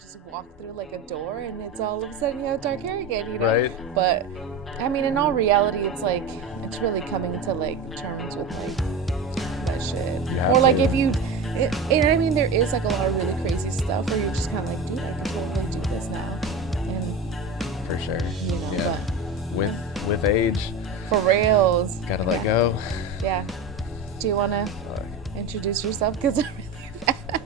just walk through like a door and it's all of a sudden you have dark hair again, you know? Right. But I mean, in all reality, it's like, it's really coming to like terms with like that shit. have Or like to. if you, and I mean, there is like a lot of really crazy stuff where you're just kind of like, dude, I can totally do this now. And, For sure. you know, Yeah. With age, but for reals. gotta let go. Yeah. Do you want to introduce yourself? Because I'm really bad.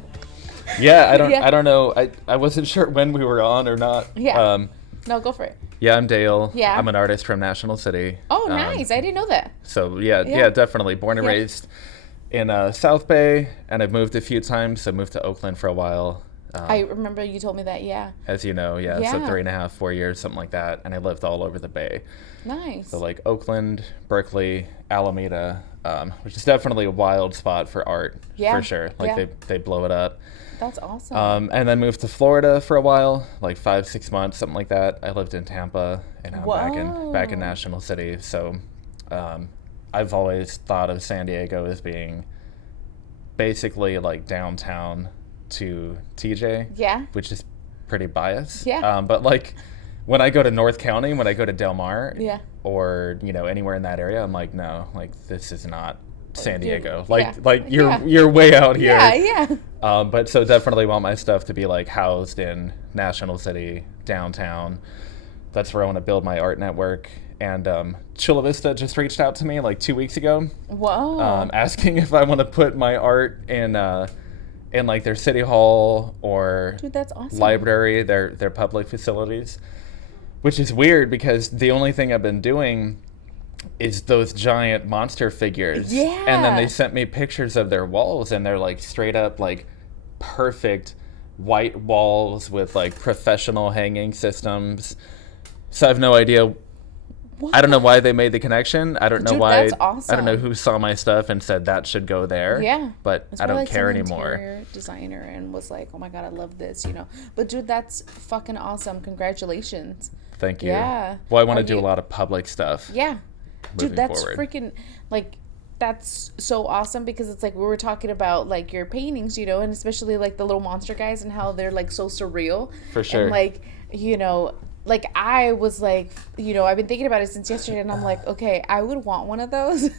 Yeah, I Yeah. don't know. I wasn't sure when we were on or not. Yeah. No, go for it. Yeah, I'm Dale. Yeah. I'm an artist from National City. Oh, nice. I didn't know that. So yeah, Yeah. definitely. Born and Yeah. raised in South Bay, and I've moved a few times. I moved to Oakland for a while. I remember you told me that. Yeah. As you know, so Yeah. 3.5, 4 years, something like that. And I lived all over the Bay. Nice. So like Oakland, Berkeley, Alameda, which is definitely a wild spot for art, Yeah. for sure. Like Yeah. they blow it up. That's awesome. And then moved to Florida for a while, like 5-6 months, something like that. I lived in Tampa, and I'm back in Whoa. National City. So I've always thought of San Diego as being basically like downtown to TJ, Yeah. which is pretty biased. Yeah. But like when I go to North County, when I go to Del Mar, Yeah. or anywhere in that area, I'm like, no, like this is not San Dude, Diego. yeah. Like Yeah. you're way out here. Yeah. But so definitely want my stuff to be like housed in National City, downtown. That's where I want to build my art network. And Chula Vista just reached out to me like 2 weeks ago, Whoa. asking if I want to put my art in like their city hall or Dude, that's awesome. library, their public facilities, which is weird because the only thing I've been doing is those giant monster figures. Yeah. And then they sent me pictures of their walls, and they're like straight up like perfect white walls with like professional hanging systems. So I have no idea. What I don't know the- why they made the connection. I don't know Dude, why. that's awesome. I don't know who saw my stuff and said that should go there. Yeah. But It's I don't probably, like, care some anymore. interior designer and was like, oh my God, I love this, you know. But dude, that's fucking awesome. Congratulations. Thank you. Yeah. Well, I want Are to do you- a lot of public stuff. Yeah. Dude, moving that's forward. freaking, like, that's so awesome because it's like we were talking about like your paintings, you know, and especially like the little monster guys and how they're like so surreal. For sure. And like, you know, like I was like, you know, I've been thinking about it since yesterday and I'm like, okay, I would want one of those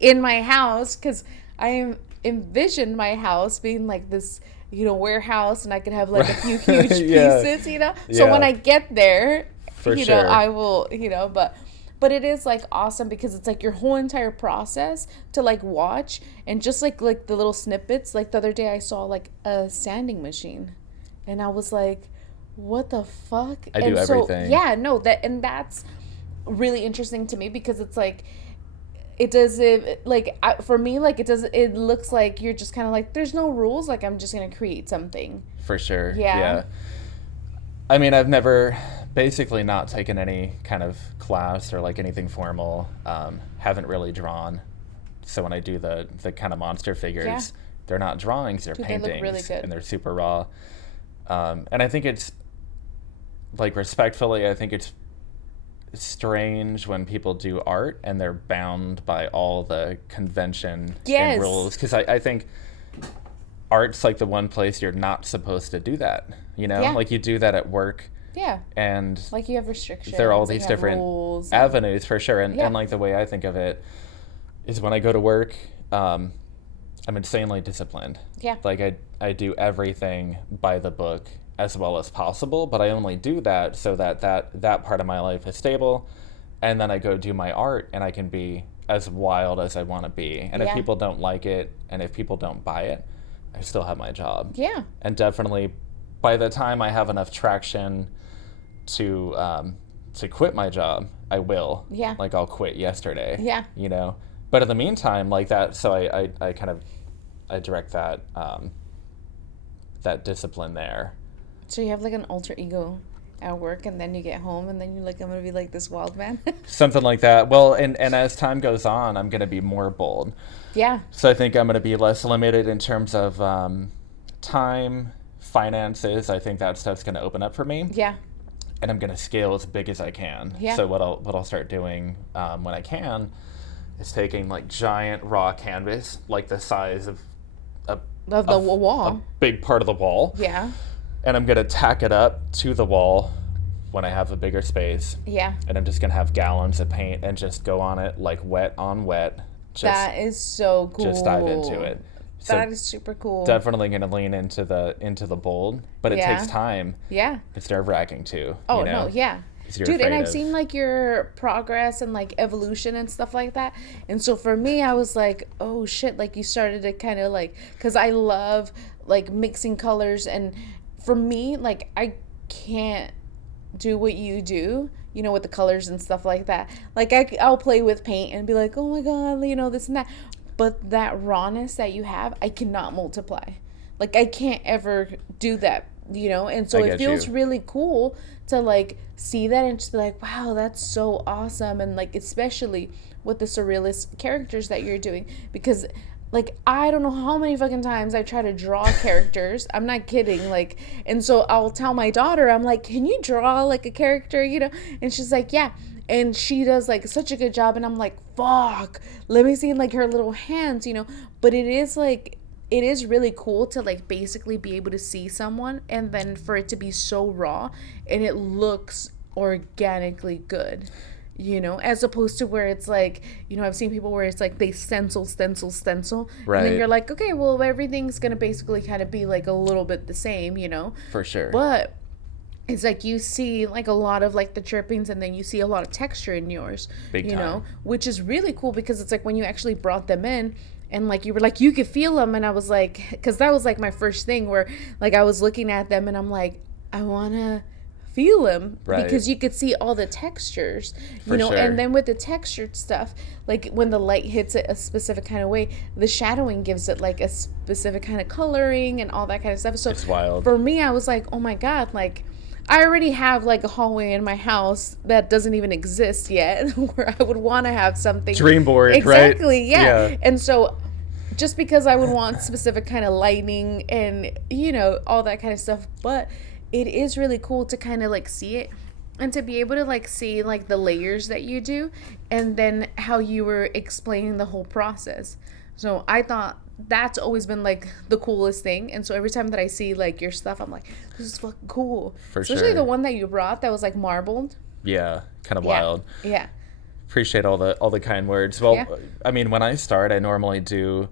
in my house because I envisioned my house being like this, you know, warehouse and I could have like a few huge Yeah. pieces, you know. So Yeah. when I get there, For you sure. know, I will, you know, but it is like awesome because it's like your whole entire process to like watch and just like the little snippets. Like the other day I saw like a sanding machine and I was like, what the fuck? I do And everything. Yeah, no, that's really interesting to me because it's like it does it like for me, like it looks like you're just kind of like there's no rules, like I'm just gonna create something. For sure. Yeah. I mean, I've never basically not taken any kind of class or like anything formal. Haven't really drawn. So when I do the kind of monster figures, Yeah. they're not drawings, they're Dude, they look paintings. really good. And they're super raw. And I think it's like respectfully, I think it's strange when people do art and they're bound by all the convention Yes. and rules. Because I think art's like the one place you're not supposed to do that. You know, Yeah. like you do that at work, Yeah, and like you have restrictions. there are all and these you have different rules and- avenues for sure. And, Yeah. and like the way I think of it is when I go to work, I'm insanely disciplined. Yeah. Like I do everything by the book as well as possible, but I only do that so that part of my life is stable. And then I go do my art and I can be as wild as I want to be. And if Yeah. people don't like it and if people don't buy it, I still have my job. Yeah. And definitely by the time I have enough traction to quit my job, I will. Yeah. Like I'll quit yesterday. Yeah. You know? But in the meantime, like that, so I kind of, I direct that, that discipline there. So you have like an alter ego at work and then you get home and then you're like, I'm gonna be like this wild man. Something like that. Well, and as time goes on, I'm going to be more bold. Yeah. So I think I'm going to be less limited in terms of time, finances. I think that stuff's going to open up for me. Yeah. And I'm going to scale as big as I can. Yeah. So what I'll start doing when I can is taking like giant raw canvas, like the size of Of the wall. a big part of the wall. Yeah. and I'm going to tack it up to the wall when I have a bigger space. Yeah. And I'm just going to have gallons of paint and just go on it like wet on wet. That is so cool. Just dive into it. So that is super cool. Definitely going to lean into the bold, but it takes time. Yeah. It's nerve-wracking too. Oh, you know? no, yeah. Dude, and I've seen like your progress and like evolution and stuff like that. And so for me, I was like, oh shit, like you started to kind of like, because I love like mixing colors. And for me, like I can't do what you do, you know, with the colors and stuff like that. Like I'll play with paint and be like, oh my God, you know, this and that. But that rawness that you have, I cannot multiply. Like I can't ever do that, you know? And so it feels really cool to like see that and just be like, wow, that's so awesome. And like especially with the surrealist characters that you're doing, because like I don't know how many fucking times I try to draw characters. I'm not kidding. Like, and so I'll tell my daughter, I'm like, can you draw like a character, you know? And she's like, yeah. And she does like such a good job, and I'm like, fuck, let me see like her little hands, you know? But it is like, it is really cool to like basically be able to see someone and then for it to be so raw and it looks organically good, you know, as opposed to where it's like, you know, I've seen people where it's like they stencil, right. And then you're like, okay, well, everything's gonna basically kind of be like a little bit the same, you know? For sure. But it's like you see like a lot of like the drippings and then you see a lot of texture in yours, Big time. know, which is really cool because it's like when you actually brought them in and like you were like, you could feel them. And I was like, because that was like my first thing where like I was looking at them and I'm like, I want to feel them, right. Because you could see all the textures, For you know, sure. and then with the textured stuff, like when the light hits it a specific kind of way, the shadowing gives it like a specific kind of coloring and all that kind of stuff. So it's wild. For me, I was like, oh my God, like I already have like a hallway in my house that doesn't even exist yet where I would want to have something. Dream board, exactly, right? Yeah. And so just because I would want specific kind of lighting and, you know, all that kind of stuff, but it is really cool to kind of like see it and to be able to like see like the layers that you do and then how you were explaining the whole process. So I thought that's always been like the coolest thing. And so every time that I see like your stuff, I'm like, this is fucking cool. Especially the one that you brought that was like marbled. Yeah, kind of wild. Yeah. Appreciate all the kind words. Well, I mean, when I start, I normally do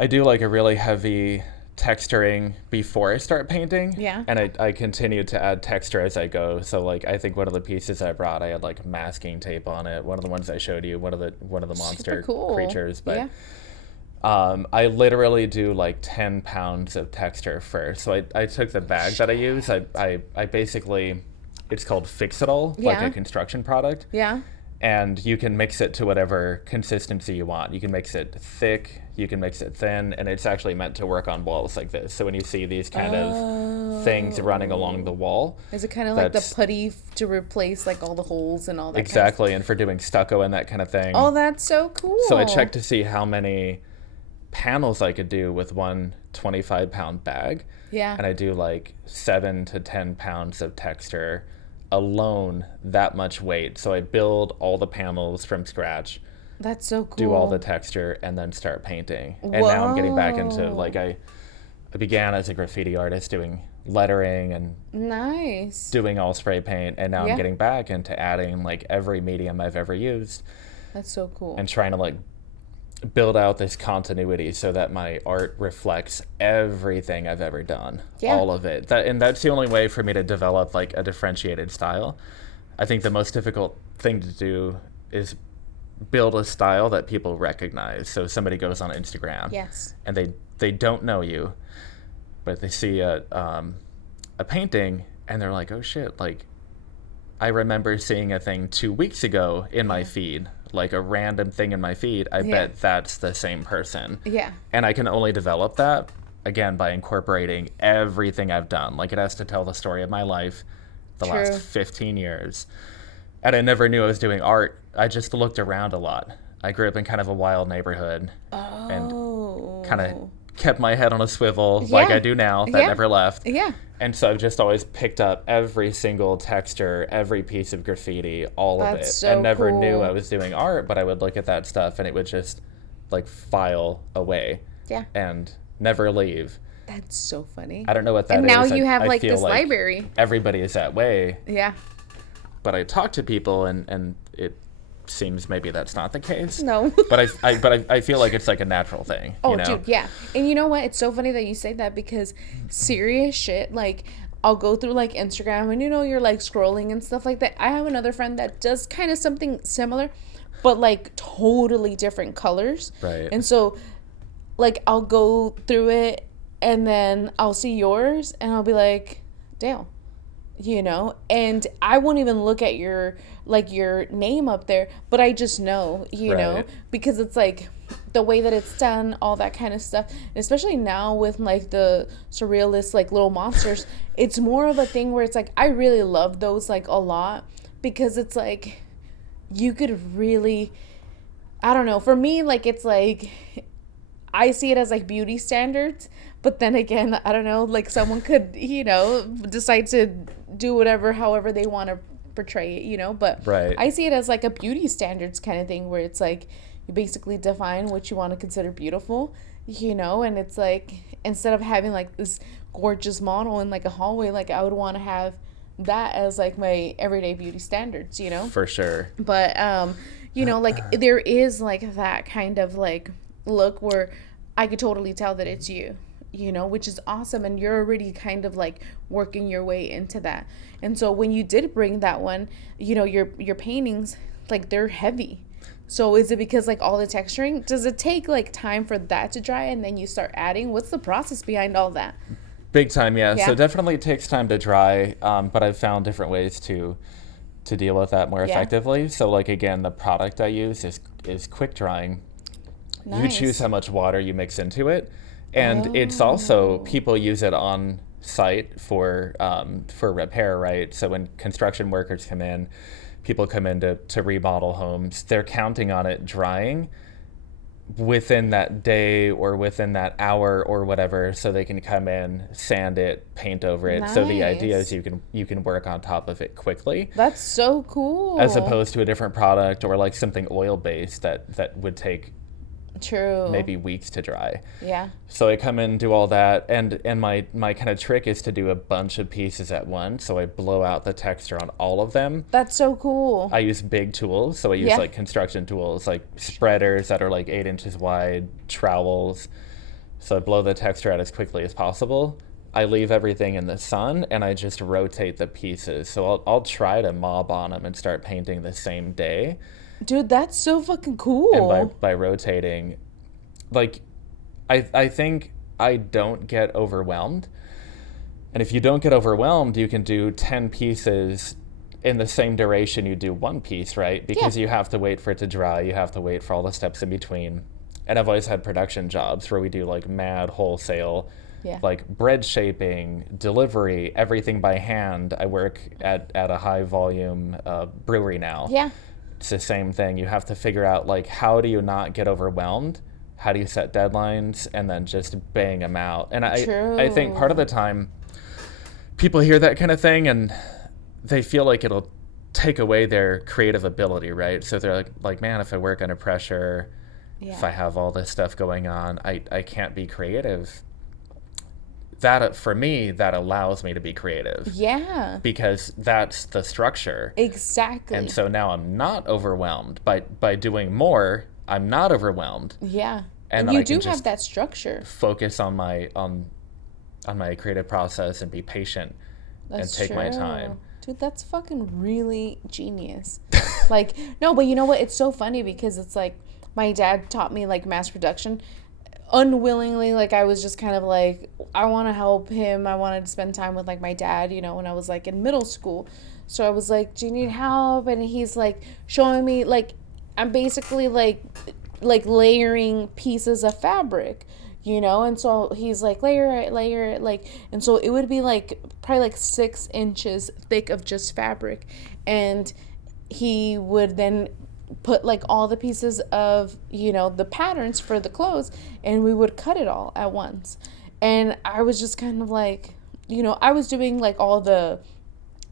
like a really heavy texturing before I start painting. Yeah. And I continue to add texture as I go. So like I think one of the pieces I brought, I had like masking tape on it. One of the ones I showed you, one of the monster creatures. But I literally do like 10 pounds of texture first. So I took the bag that I use. I basically, it's called Fix It All, like a construction product. Yeah. And you can mix it to whatever consistency you want. You can mix it thick, you can mix it thin, and it's actually meant to work on walls like this. So when you see these kind of things running along the wall. Is it kind of like the putty to replace like all the holes and all that exactly, kind of stuff? And for doing stucco and that kind of thing. Oh, that's so cool. So I checked to see how many panels I could do with one 25-pound bag. Yeah. And I do like 7 to 10 pounds of texture alone, that much weight. So I build all the panels from scratch. That's so cool. Do all the texture and then start painting. And now I'm getting back into like I began as a graffiti artist doing lettering and doing all spray paint, and now I'm getting back into adding like every medium I've ever used. That's so cool. And trying to like build out this continuity so that my art reflects everything I've ever done, all of it. And that's the only way for me to develop like a differentiated style. I think the most difficult thing to do is build a style that people recognize. So somebody goes on Instagram and they don't know you, but they see a painting and they're like, oh shit, like I remember seeing a thing 2 weeks ago in my feed, like a random thing in my feed. I bet that's the same person. Yeah. And I can only develop that, again, by incorporating everything I've done. Like it has to tell the story of my life the last 15 years. And I never knew I was doing art. I just looked around a lot. I grew up in kind of a wild neighborhood and kind of kept my head on a swivel like I do now. That never left. Yeah. And so I've just always picked up every single texture, every piece of graffiti, all of it. So and never knew I was doing art, but I would look at that stuff and it would just like file away. Yeah. And never leave. That's so funny. I don't know what that is. And now you have I like feel this library. Everybody is that way. Yeah. But I talk to people and it seems maybe that's not the case. No. But I feel like it's like a natural thing. Oh, you know? dude, yeah. And you know what? It's so funny that you say that because serious shit, like I'll go through like Instagram and you're like scrolling and stuff like that. I have another friend that does kind of something similar, but like totally different colors. Right. And so like I'll go through it and then I'll see yours and I'll be like, damn, and I won't even look at your name up there, but I just know, because it's like the way that it's done, all that kind of stuff. And especially now with like the surrealist like little monsters, it's more of a thing where it's like I really love those like a lot because it's like you could really, I don't know, for me, like it's like I see it as like beauty standards, but then again, I don't know, like someone could, decide to do whatever, however they want to portray it, but right. I see it as like a beauty standards kind of thing where it's like you basically define what you want to consider beautiful, and it's like instead of having like this gorgeous model in like a hallway, like I would want to have that as like my everyday beauty standards, For sure. But, like there is like that kind of like look where I could totally tell that it's you, which is awesome. And you're already kind of like working your way into that. And so when you did bring that one, your paintings, like they're heavy. So is it because like all the texturing, does it take like time for that to dry and then you start adding? What's the process behind all that? Big time, yeah. So definitely it takes time to dry, but I've found different ways to deal with that more effectively. So like again, the product I use is quick drying. Nice. You choose how much water you mix into it, and it's also people use it on site for repair, right? So when construction workers come in, people come in to remodel homes, they're counting on it drying within that day or within that hour or whatever, so they can come in, sand it, paint over it. Nice. So the idea is you can work on top of it quickly. That's so cool. As opposed to a different product or like something oil based that would take maybe weeks to dry. Yeah. So I come in, do all that, and my kind of trick is to do a bunch of pieces at once. So I blow out the texture on all of them. That's so cool. I use big tools. So I use like construction tools, like spreaders that are like 8 inches wide, trowels. So I blow the texture out as quickly as possible. I leave everything in the sun and I just rotate the pieces. So I'll try to mob on them and start painting the same day. Dude, that's so fucking cool. And by rotating, like, I think I don't get overwhelmed. And if you don't get overwhelmed, you can do 10 pieces in the same duration you do one piece, right? Because you have to wait for it to dry. You have to wait for all the steps in between. And I've always had production jobs where we do like mad wholesale, like bread shaping, delivery, everything by hand. I work at a high volume brewery now. Yeah. It's the same thing. You have to figure out, like, how do you not get overwhelmed? How do you set deadlines and then just bang them out? And I think part of the time people hear that kind of thing and they feel like it'll take away their creative ability, right? So they're like, man, if I work under pressure, if I have all this stuff going on, I can't be creative. That, for me, that allows me to be creative. Yeah. Because that's the structure. Exactly. And so now I'm not overwhelmed. By doing more, I'm not overwhelmed. Yeah. And you do have that structure. Focus on my creative process and be patient and take my time. Dude, that's fucking really genius. Like, no, but you know what? It's so funny because it's like my dad taught me like mass production. Unwillingly, like I was just kind of like, I want to help him. I wanted to spend time with like my dad, when I was like in middle school. So I was like, do you need help? And he's like showing me, like, I'm basically like layering pieces of fabric, and so he's like, layer it, like, and so it would be like probably like 6 inches thick of just fabric. And he would then put like all the pieces of the patterns for the clothes, and we would cut it all at once. And I was just kind of like, I was doing like all the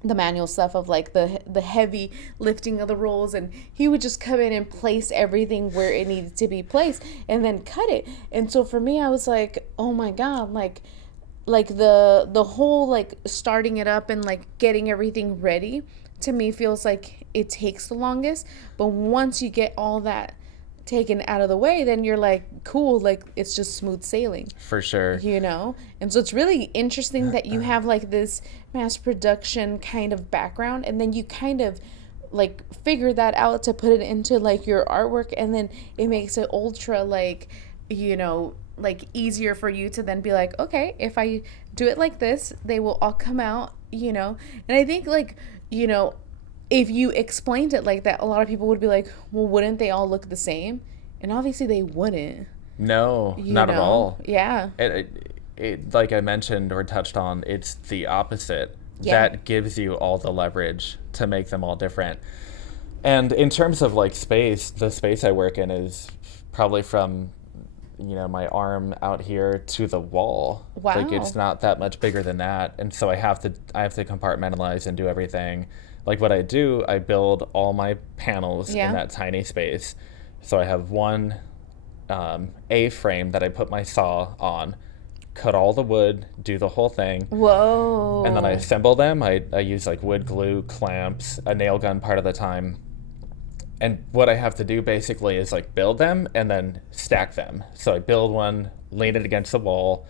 manual stuff of like the heavy lifting of the rolls, and he would just come in and place everything where it needed to be placed and then cut it. And so for me, I was like, oh my god, like like the whole like starting it up and like getting everything ready to me feels like it takes the longest. But once you get all that taken out of the way, then you're like, cool, like it's just smooth sailing. For sure. You know? And so it's really interesting that you have like this mass production kind of background, and then you kind of like figure that out to put it into like your artwork, and then it makes it ultra like, you know, like easier for you to then be like, okay, if I do it like this, they will all come out, you know. And I think like, you know, if you explained it like that, a lot of people would be like, well, wouldn't they all look the same? And obviously they wouldn't. No, not at all. Yeah. It like I mentioned or touched on, it's the opposite. Yeah. That gives you all the leverage to make them all different. And in terms of like space, the space I work in is probably from, you know, my arm out here to the wall. Wow. Like it's not that much bigger than that. And so I have to compartmentalize and do everything. Like what I do, I build all my panels in that tiny space. So I have one A-frame that I put my saw on, cut all the wood, do the whole thing. Whoa. And then I assemble them. I use like wood glue, clamps, a nail gun part of the time. And what I have to do basically is like build them and then stack them. So I build one, lean it against the wall.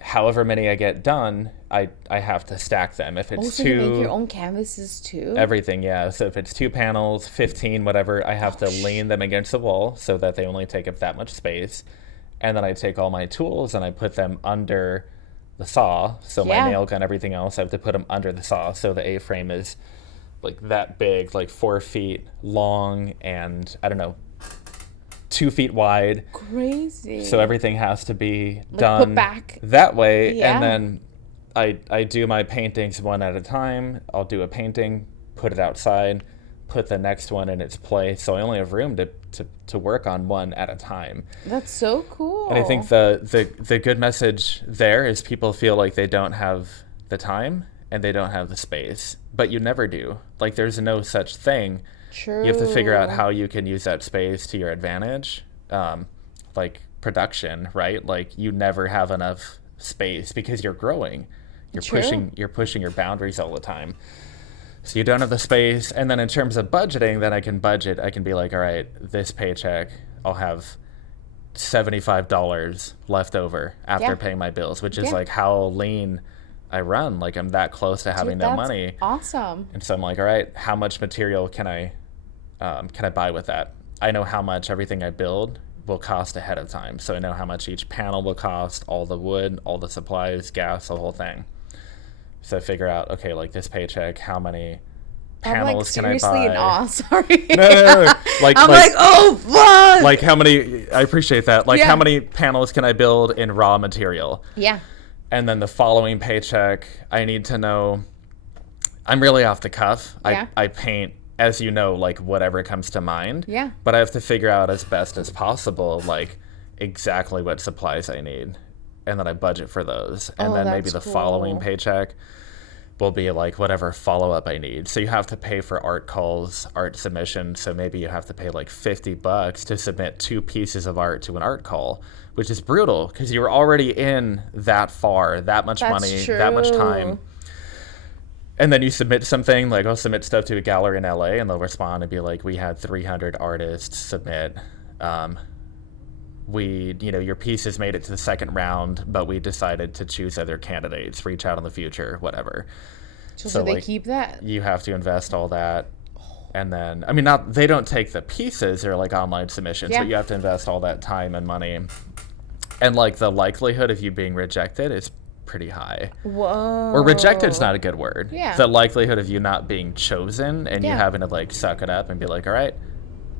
However many I get done, I have to stack them. If it's so two, you make your own canvases too? Everything, yeah. So if it's 2 panels, 15, whatever, I have to lean them against the wall so that they only take up that much space. And then I take all my tools and I put them under the saw. So my nail gun, everything else, I have to put them under the saw. So the A-frame is like that big, like 4 feet long and, I don't know, 2 feet wide. Crazy. So everything has to be like done put back that way. Yeah. And then I do my paintings one at a time. I'll do a painting, put it outside, put the next one in its place. So I only have room to work on one at a time. That's so cool. And I think the good message there is people feel like they don't have the time and they don't have the space, but you never do. Like there's no such thing. True. You have to figure out how you can use that space to your advantage. Like production, right? Like you never have enough space because you're growing. You're pushing your boundaries all the time. So you don't have the space. And then in terms of budgeting, then I can budget. I can be like, all right, this paycheck, I'll have $75 left over after paying my bills, which is like how lean I run. Like I'm that close to having no money. Awesome. And so I'm like, all right, how much material can I buy with that? I know how much everything I build will cost ahead of time. So I know how much each panel will cost, all the wood, all the supplies, gas, the whole thing. So I figure out, okay, like this paycheck, how many panels can I buy? Seriously in awe, sorry. No. I'm like, oh, fuck! Like how many, I appreciate that. Like how many panels can I build in raw material? Yeah. And then the following paycheck, I need to know, I'm really off the cuff. Yeah. I paint, as you know, like whatever comes to mind. Yeah. But I have to figure out as best as possible, like exactly what supplies I need. And then I budget for those. And then maybe the following paycheck will be like whatever follow-up I need. So you have to pay for art calls, art submissions. So maybe you have to pay like $50 to submit 2 pieces of art to an art call, which is brutal because you're already in that far, that much money, that much time. And then you submit something, like I'll submit stuff to a gallery in LA and they'll respond and be like, we had 300 artists submit. Your pieces made it to the second round, but we decided to choose other candidates, reach out in the future, whatever. So they keep that? You have to invest all that. And then, they don't take the pieces, they're like online submissions, but you have to invest all that time and money. And like the likelihood of you being rejected is pretty high. Whoa. Or rejected's not a good word. Yeah. The likelihood of you not being chosen and you having to like suck it up and be like, all right,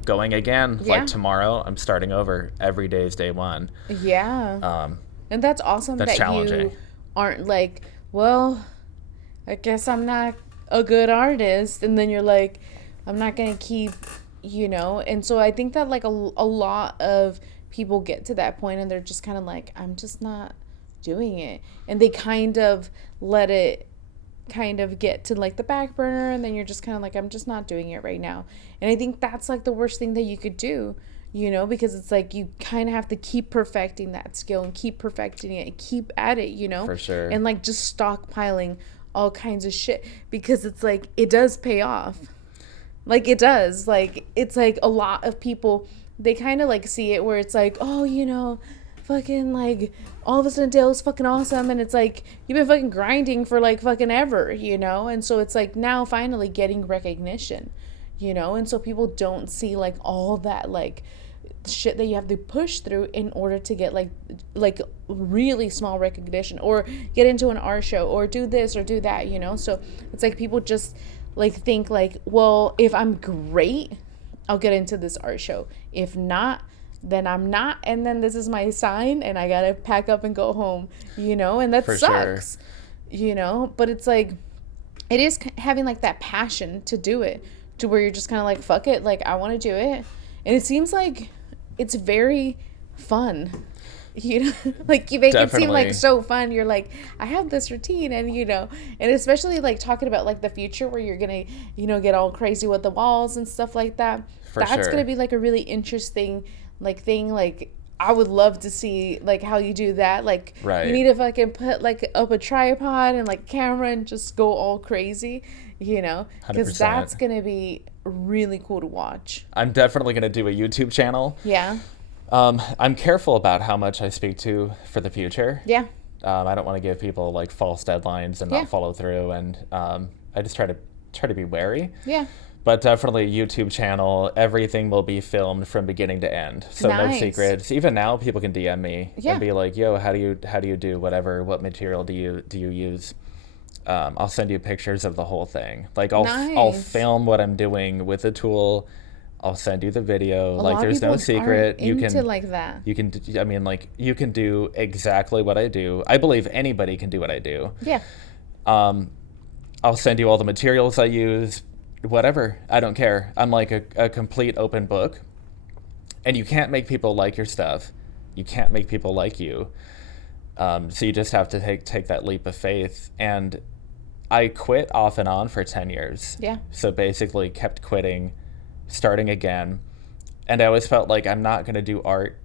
going again. Like tomorrow, I'm starting over. Every day is day one. Yeah. And that's awesome that challenging. You aren't like, well, I guess I'm not a good artist. And then you're like, I'm not going to keep, And so I think that like a lot of people get to that point and they're just kind of like, I'm just not doing it. And they kind of let it kind of get to like the back burner, and then you're just kind of like, I'm just not doing it right now. And I think that's like the worst thing that you could do, you know, because it's like you kind of have to keep perfecting that skill and keep perfecting it and keep at it, you know, For sure. and like just stockpiling all kinds of shit, because it's like it does pay off. Like it does. Like it's like a lot of people, they kind of like see it where it's like, oh, you know, fucking like all of a sudden Dale's fucking awesome, and it's like you've been fucking grinding for like fucking ever, you know, and so it's like now finally getting recognition, you know, and so people don't see like all that like shit that you have to push through in order to get like really small recognition or get into an art show or do this or do that, you know. So it's like people just like think like, well, if I'm great, I'll get into this art show. If not, then I'm not, and then this is my sign and I gotta pack up and go home, you know. And that For sucks, sure. you know. But it's like it is having like that passion to do it, to where you're just kind of like, fuck it, like I want to do it. And it seems like it's very fun, you know. Like you make it seem like so fun. You're like, I have this routine, and you know, and especially like talking about like the future where you're gonna, you know, get all crazy with the walls and stuff like that. That's gonna be like a really interesting like thing. Like I would love to see like how you do that. Like you need to fucking put like up a tripod and like camera and just go all crazy, you know, because that's gonna be really cool to watch. I'm definitely gonna do a YouTube channel. Yeah. I'm careful about how much I speak to for the future. Yeah. I don't want to give people like false deadlines and not follow through, and I just try to be wary. Yeah. But definitely a YouTube channel. Everything will be filmed from beginning to end, so no secrets. Even now, people can DM me and be like, "Yo, how do you do whatever? What material do you use?" I'll send you pictures of the whole thing. Like I'll film what I'm doing with the tool. I'll send you the video. Like there's no secret. You can like that. You can. I mean, like you can do exactly what I do. I believe anybody can do what I do. Yeah. I'll send you all the materials I use. Whatever. I don't care. I'm like a complete open book. And you can't make people like your stuff. You can't make people like you. So you just have to take that leap of faith. And I quit off and on for 10 years. Yeah. So basically kept quitting, starting again. And I always felt like I'm not going to do art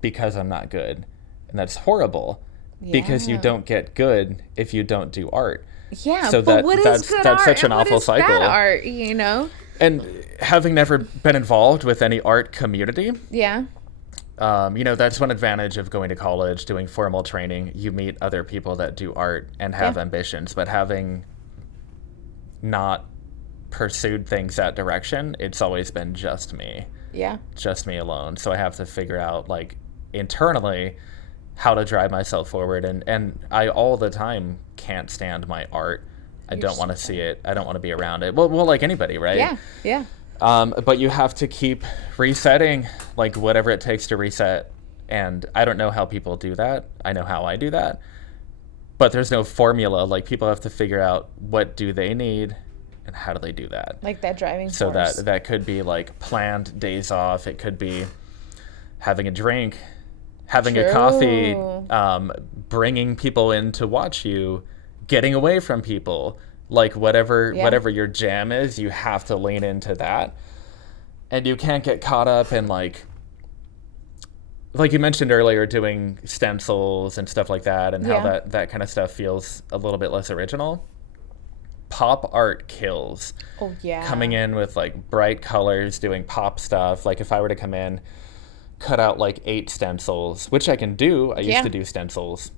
because I'm not good. And that's horrible. Yeah. Because you don't get good if you don't do art. Yeah, so but what is good that's art such an and awful cycle. Bad art, you know? And having never been involved with any art community, yeah, you know, that's one advantage of going to college, doing formal training. You meet other people that do art and have ambitions, but having not pursued things that direction, it's always been just me. Yeah, just me alone. So I have to figure out, like, internally how to drive myself forward, and I all the time can't stand my art. I don't want to see it. I don't want to be around it. Well, like anybody, right? Yeah, yeah. But you have to keep resetting, like whatever it takes to reset. And I don't know how people do that. I know how I do that. But there's no formula. Like people have to figure out what do they need and how do they do that. Like that driving force. So that could be like planned days off. It could be having a drink, having a coffee, bringing people in to watch you, getting away from people, like whatever your jam is, you have to lean into that. And you can't get caught up in like you mentioned earlier, doing stencils and stuff like that, and how that kind of stuff feels a little bit less original. Pop art kills. Oh yeah. Coming in with like bright colors, doing pop stuff. Like if I were to come in, cut out like 8 stencils, which I can do. I used to do stencils.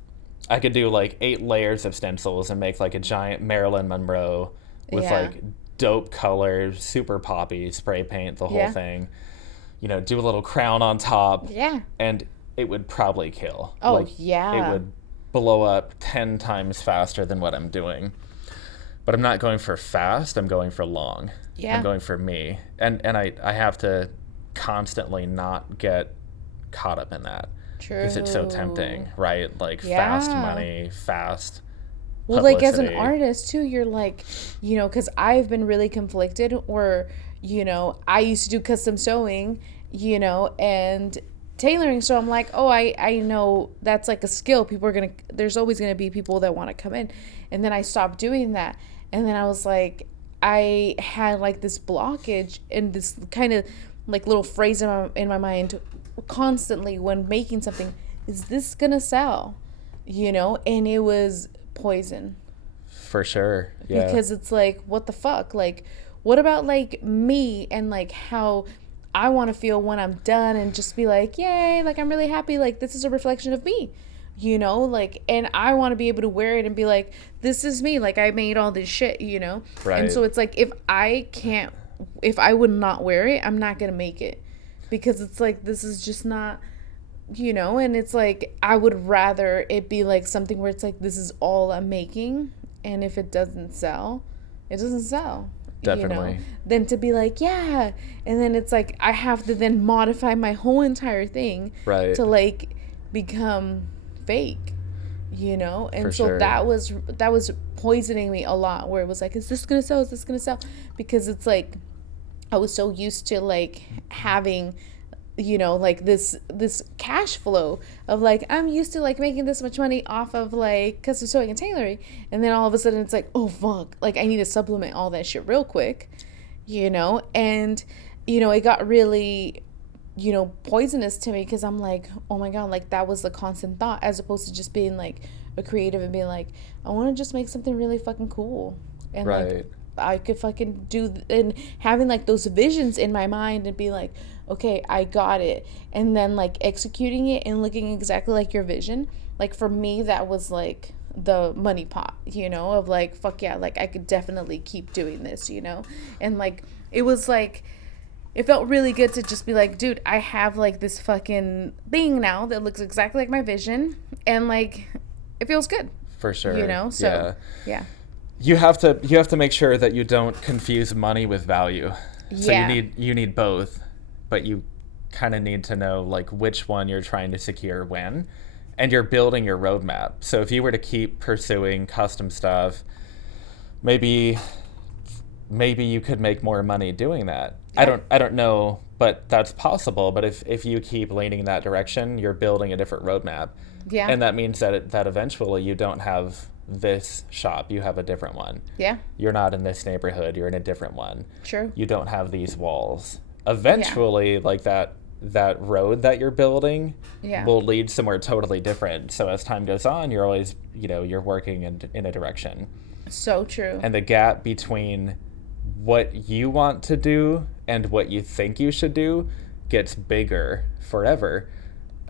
I could do like 8 layers of stencils and make like a giant Marilyn Monroe with like dope colors, super poppy, spray paint, the whole thing. You know, do a little crown on top. Yeah. And it would probably kill. Oh, like, it would blow up 10 times faster than what I'm doing. But I'm not going for fast, I'm going for long. Yeah. I'm going for me. And I have to constantly not get caught up in that. True. Because it's so tempting, right? Like fast money, fast well, publicity. Like as an artist too, you're like, you know, because I've been really conflicted where, you know, I used to do custom sewing, you know, and tailoring. So I'm like, oh, I know that's like a skill. There's always going to be people that want to come in. And then I stopped doing that. And then I was like, I had like this blockage and this kind of like little phrase in my mind constantly when making something, is this gonna sell? You know, and it was poison. For sure. Yeah. Because it's like, what the fuck? Like, what about like me and like how I want to feel when I'm done and just be like, yay, like I'm really happy, like this is a reflection of me, you know, like, and I want to be able to wear it and be like, this is me, like I made all this shit, you know. Right. And so it's like, if I would not wear it, I'm not gonna make it, because it's like, this is just not, you know. And it's like, I would rather it be like something where it's like, this is all I'm making, and if it doesn't sell, it doesn't sell. Definitely. You know, than to be like, yeah, and then it's like I have to then modify my whole entire thing to like become fake, you know. And For so sure. that was poisoning me a lot, where it was like, is this gonna sell, is this gonna sell? Because it's like I was so used to like having, you know, like this cash flow of like, I'm used to like making this much money off of like custom sewing and tailoring, and then all of a sudden it's like, oh fuck, like I need to supplement all that shit real quick, you know. And you know, it got really, you know, poisonous to me, because I'm like, oh my god, like that was the constant thought, as opposed to just being like a creative and being like, I want to just make something really fucking cool, and like I could fucking do, and having like those visions in my mind and be like, okay, I got it, and then like executing it and looking exactly like your vision. Like for me, that was like the money pot, you know, of like, fuck yeah, like I could definitely keep doing this, you know. And like it was like, it felt really good to just be like, dude, I have like this fucking thing now that looks exactly like my vision, and like it feels good. For sure. You know. So yeah. You have to make sure that you don't confuse money with value. So you need both, but you kind of need to know like which one you're trying to secure when, and you're building your roadmap. So if you were to keep pursuing custom stuff, maybe you could make more money doing that. Yeah. I don't know, but that's possible. But if you keep leaning in that direction, you're building a different roadmap. Yeah. And that means that eventually you don't have this shop, you have a different one. Yeah. You're not in this neighborhood, you're in a different one. True. You don't have these walls. Eventually, like that road that you're building will lead somewhere totally different. So as time goes on, you're always, you know, you're working in a direction. So true. And the gap between what you want to do and what you think you should do gets bigger forever.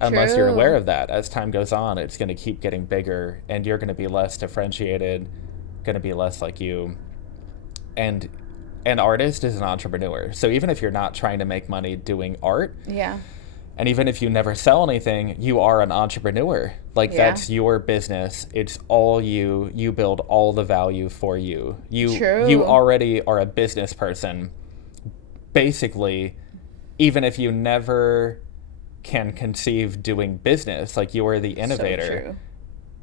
Unless you're aware of that. As time goes on, it's going to keep getting bigger, and you're going to be less differentiated, going to be less like you. And an artist is an entrepreneur. So even if you're not trying to make money doing art, and even if you never sell anything, you are an entrepreneur. Like that's your business. It's all you. You build all the value for you. You already are a business person. Basically, even if you never can conceive doing business, like you are the innovator,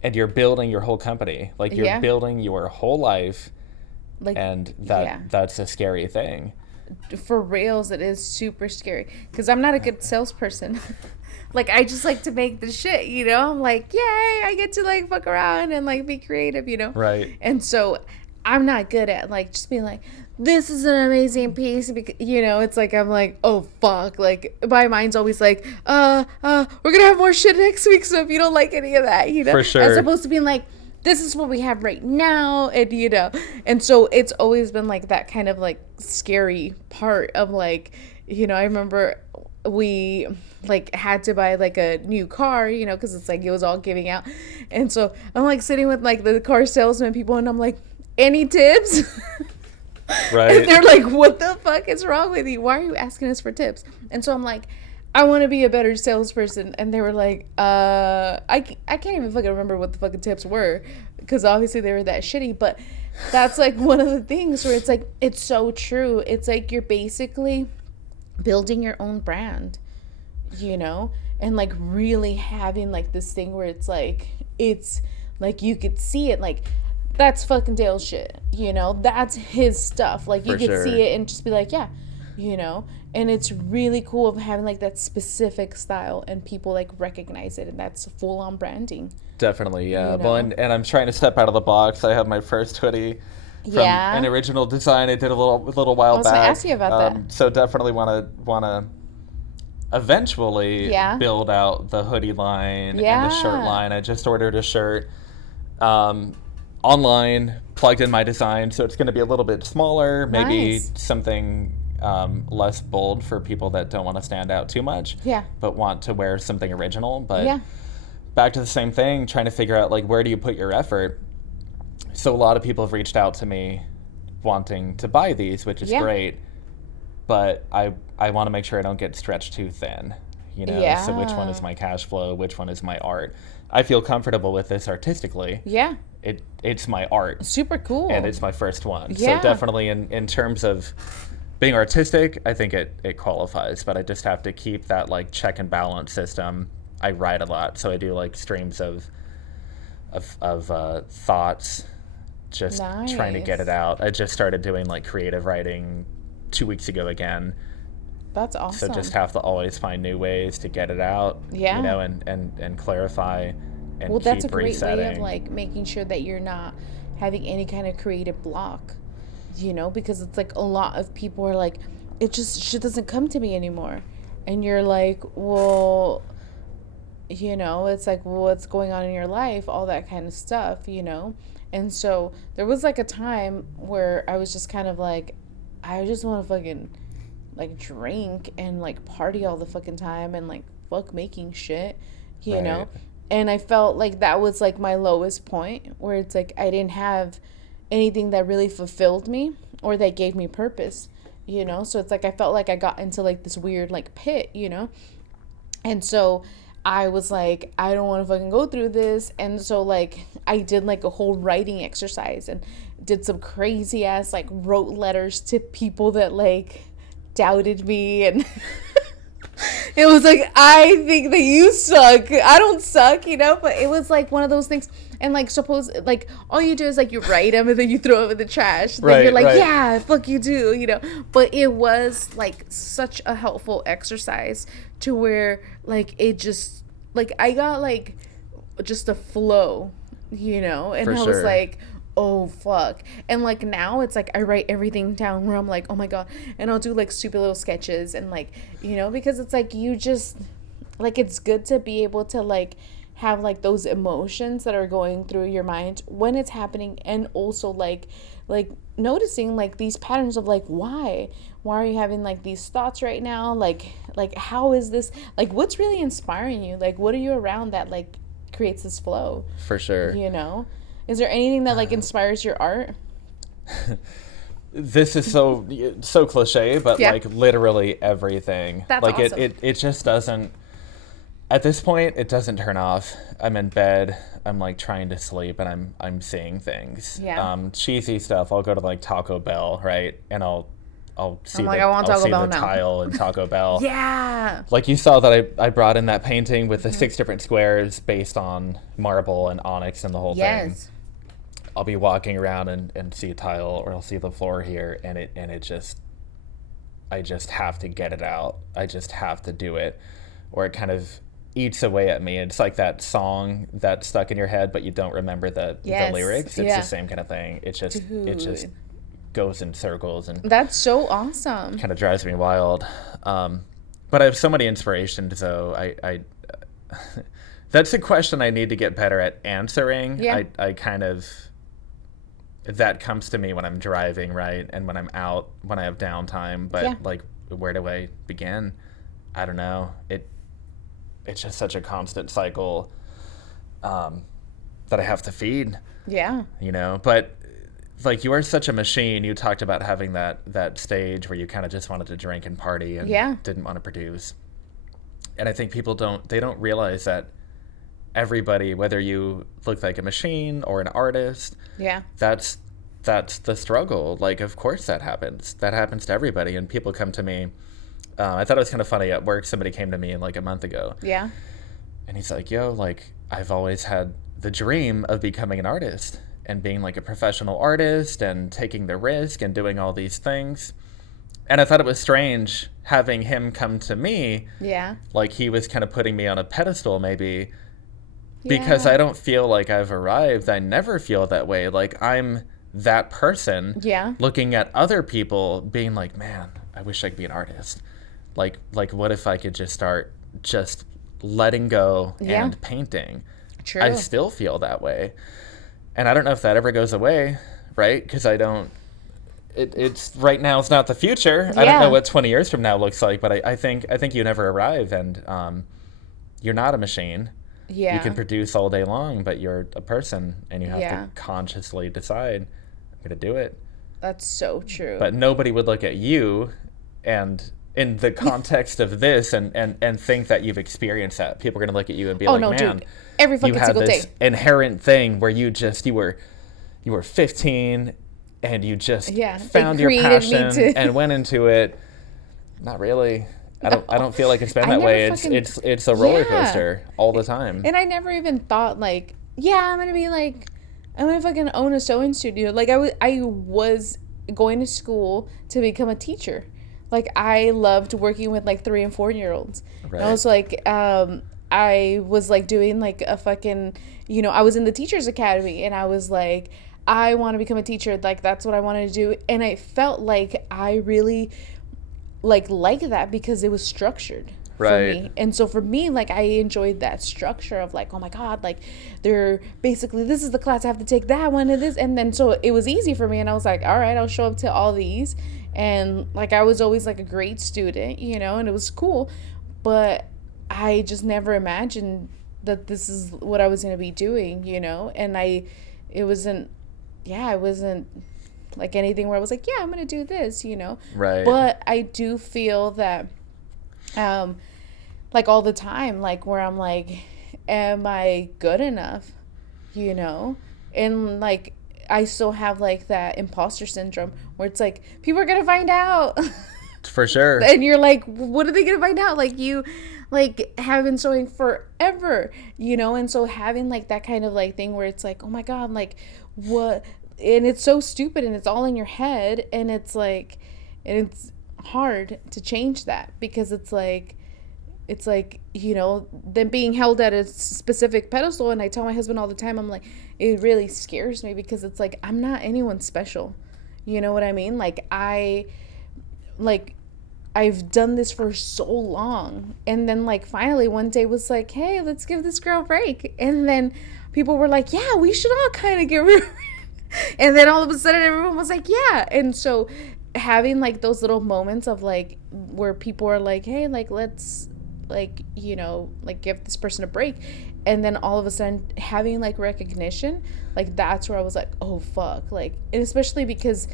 and you're building your whole company, like you're building your whole life, like, and that's a scary thing. For reals, it is super scary, because I'm not a good salesperson. Like I just like to make the shit, you know. I'm like, yay, I get to like fuck around and like be creative, you know. Right. And so I'm not good at like just being like, this is an amazing piece, because, you know, it's like, I'm like, oh fuck, like my mind's always like, we're gonna have more shit next week, so if you don't like any of that, you know. For sure. As opposed to being like, this is what we have right now, and you know. And so it's always been like that kind of like scary part of like, you know, I remember we like had to buy like a new car, you know, because it's like it was all giving out. And so I'm like sitting with like the car salesman people, and I'm like, any tips? Right. And they're like, what the fuck is wrong with you? Why are you asking us for tips? And so I'm like, I want to be a better salesperson. And they were like, I can't even fucking remember what the fucking tips were, because obviously they were that shitty. But that's like one of the things where it's like, it's so true. It's like you're basically building your own brand, you know, and like really having like this thing where it's like you could see it, like, that's fucking Dale's shit, you know, that's his stuff. Like you could see it and just be like, yeah, you know. And it's really cool of having like that specific style, and people like recognize it, and that's full on branding. Definitely, yeah. You know? Well, and I'm trying to step out of the box. I have my first hoodie from an original design I did a little while back. I was gonna ask you about that. So definitely wanna eventually build out the hoodie line and the shirt line. I just ordered a shirt online, plugged in my design, so it's going to be a little bit smaller, maybe something less bold for people that don't want to stand out too much, but want to wear something original. But back to the same thing, trying to figure out, like, where do you put your effort? So a lot of people have reached out to me wanting to buy these, which is great, but I want to make sure I don't get stretched too thin, you know? So which one is my cash flow? Which one is my art? I feel comfortable with this artistically. It's my art. Super cool. And it's my first one. So definitely in terms of being artistic, I think it qualifies, but I just have to keep that, like, check and balance system. I write a lot, so I do, like, streams of thoughts, just trying to get it out. I just started doing, like, creative writing 2 weeks ago again. That's awesome. So just have to always find new ways to get it out, you know, and clarify and keep that's a great resetting. way of, like, making sure that you're not having any kind of creative block, you know, because it's like a lot of people are like, it just shit doesn't come to me anymore. And you're like, well, you know, it's like, well, what's going on in your life, all that kind of stuff, you know. And so there was, like, a time where I was just kind of like, I just want to fucking, like, drink and, like, party all the fucking time and, like, fuck making shit, you know. And I felt like that was, like, my lowest point, where it's like I didn't have anything that really fulfilled me or that gave me purpose, you know. So it's like I felt like I got into, like, this weird, like, pit, you know. And so I was like, I don't want to fucking go through this. And so, like, I did, like, a whole writing exercise and did some crazy ass, like, wrote letters to people that, like, doubted me. And it was like, I think that you suck. I don't suck, you know. But it was, like, one of those things. And, like, suppose, like, all you do is, like, you write them and then you throw them in the trash. Then you're like, yeah, fuck you do, you know. But it was, like, such a helpful exercise to where, like, it just, like, I got, like, just a flow, you know. And I was like, oh, fuck. And, like, now it's like I write everything down where I'm like, oh my God. And I'll do, like, stupid little sketches and, like, you know, because it's like you just, like, it's good to be able to, like, have, like, those emotions that are going through your mind when it's happening, and also, like noticing, like, these patterns of, like, why are you having, like, these thoughts right now, like how is this, like, what's really inspiring you, like, what are you around that, like, creates this flow, for sure, you know. Is there anything that, like, inspires your art? This is so cliche, but like, literally everything. That's like, awesome. It just doesn't. At this point, it doesnn't turn off. I'm in bed. I'm, like, trying to sleep, and I'm seeing things. Cheesy stuff. I'll go to, like, Taco Bell, right? And I'll see the tile in Taco Bell. Like, you saw that I brought in that painting with the 6 different squares based on marble and onyx and the whole thing. I'll be walking around and see a tile, or I'll see the floor here, and it just, I just have to get it out. I just have to do it, or it kind of eats away at me. It's like that song that's stuck in your head, but you don't remember the lyrics. It's the same kind of thing. It just goes in circles, and that's so awesome. Kind of drives me wild. But I have so many inspirations, so I that's a question I need to get better at answering. I kind of, that comes to me when I'm driving, right, and when I'm out, when I have downtime. But like, where do I begin? I don't know. It's just such a constant cycle that I have to feed. You know, but, like, you are such a machine. You talked about having that stage where you kind of just wanted to drink and party and didn't want to produce. And I think people don't realize that everybody, whether you look like a machine or an artist, that's the struggle. Like, of course that happens. That happens to everybody. And people come to me. I thought it was kind of funny at work. Somebody came to me, like, a month ago. And he's like, yo, like, I've always had the dream of becoming an artist and being, like, a professional artist and taking the risk and doing all these things. And I thought it was strange having him come to me. Like, he was kind of putting me on a pedestal, maybe, because I don't feel like I've arrived. I never feel that way. Like, I'm that person Yeah. looking at other people being like, man, I wish I could be an artist. Like what if I could just start just letting go and painting? True. I still feel that way. And I don't know if that ever goes away, right? Because I don't, it's right now, it's not the future. I don't know what 20 years from now looks like, but I think you never arrive, and you're not a machine. Yeah. You can produce all day long, but you're a person, and you have to consciously decide, I'm going to do it. That's so true. But nobody would look at you and in the context of this and think that you've experienced that. People are going to look at you and be man, dude. Every fucking you have single this day. inherent thing where you were 15 and you just found your passion and went into it. Not really. I don't feel like it's been that way. It's a roller coaster all the time. And I never even thought like, I'm gonna fucking own a sewing studio. Like I was going to school to become a teacher. Like I loved working with like 3 and 4 year olds. Right. And I was like, I was like doing like a fucking, I was in the teachers academy, and I was like, I want to become a teacher. Like that's what I wanted to do. And I felt like I really like that because it was structured for me. And so for me, like I enjoyed that structure of like, oh my God, like they're basically, this is the class I have to take, that one and this. And then so it was easy for me, and I was like, all right, I'll show up to all these. And like I was always like a great student, and it was cool, but I just never imagined that this is what I was going to be doing, and it wasn't like anything where I was like, I'm going to do this, Right. But I do feel that, like all the time, like where I'm like, am I good enough, and like, I still have like that imposter syndrome where it's like, people are going to find out. For sure. And you're like, what are they going to find out? Like you like have been sewing forever, and so having like that kind of like thing where it's like, oh my God, like what? And it's so stupid, and it's all in your head, and it's like, and it's hard to change that because it's like them being held at a specific pedestal. And I tell my husband all the time, I'm like, it really scares me because it's like, I'm not anyone special, you know what I mean? Like I've done this for so long, and then like finally one day was like, hey, let's give this girl a break. And then people were like, yeah, we should all kind of give her and then all of a sudden everyone was like, yeah. And so having like those little moments of like where people are like, hey, like let's like like give this person a break, and then all of a sudden having like recognition, like that's where I was like, oh fuck. Like, and especially because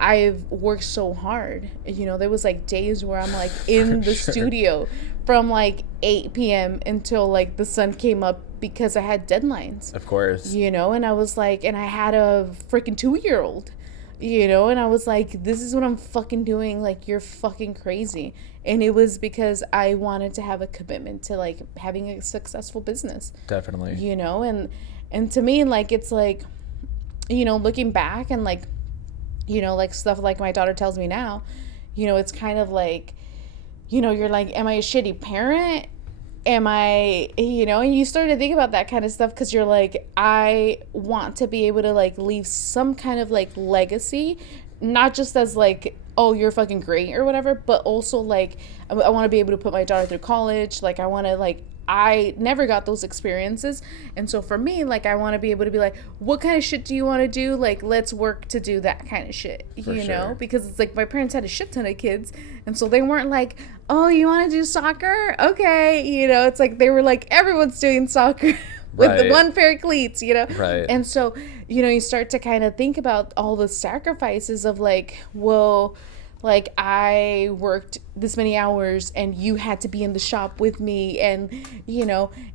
I've worked so hard. There was like days where I'm like in the studio from like 8 p.m. until like the sun came up because I had deadlines. Of course. And I was like, and I had a freaking 2-year-old, and I was like, this is what I'm fucking doing. Like, you're fucking crazy. And it was because I wanted to have a commitment to like having a successful business. Definitely. And to me, like, it's like, looking back and like, like stuff like my daughter tells me now, it's kind of like, you're like, am I a shitty parent? Am I, and you start to think about that kind of stuff because you're like, I want to be able to like leave some kind of like legacy, not just as like, oh, you're fucking great or whatever, but also like, I want to be able to put my daughter through college. Like, I want to like, I never got those experiences. And so for me, like, I want to be able to be like, what kind of shit do you want to do? Like, let's work to do that kind of shit, know? Because it's like my parents had a shit ton of kids. And so they weren't like, oh, you want to do soccer? Okay. It's like they were like, everyone's doing soccer with the one pair of cleats, Right. And so, you start to kind of think about all the sacrifices of like, well, like I worked this many hours and you had to be in the shop with me, and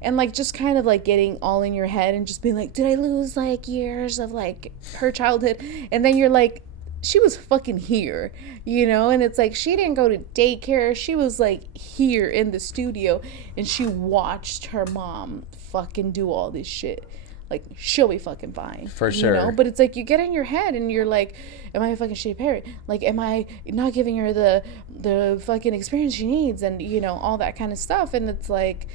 and like just kind of like getting all in your head and just being like, did I lose like years of like her childhood? And then you're like, she was fucking here, and it's like she didn't go to daycare. She was like here in the studio, and she watched her mom fucking do all this shit. Like, she'll be fucking fine. For sure. But it's like you get in your head and you're like, am I a fucking shitty parent? Like, am I not giving her the fucking experience she needs? And, all that kind of stuff. And it's like,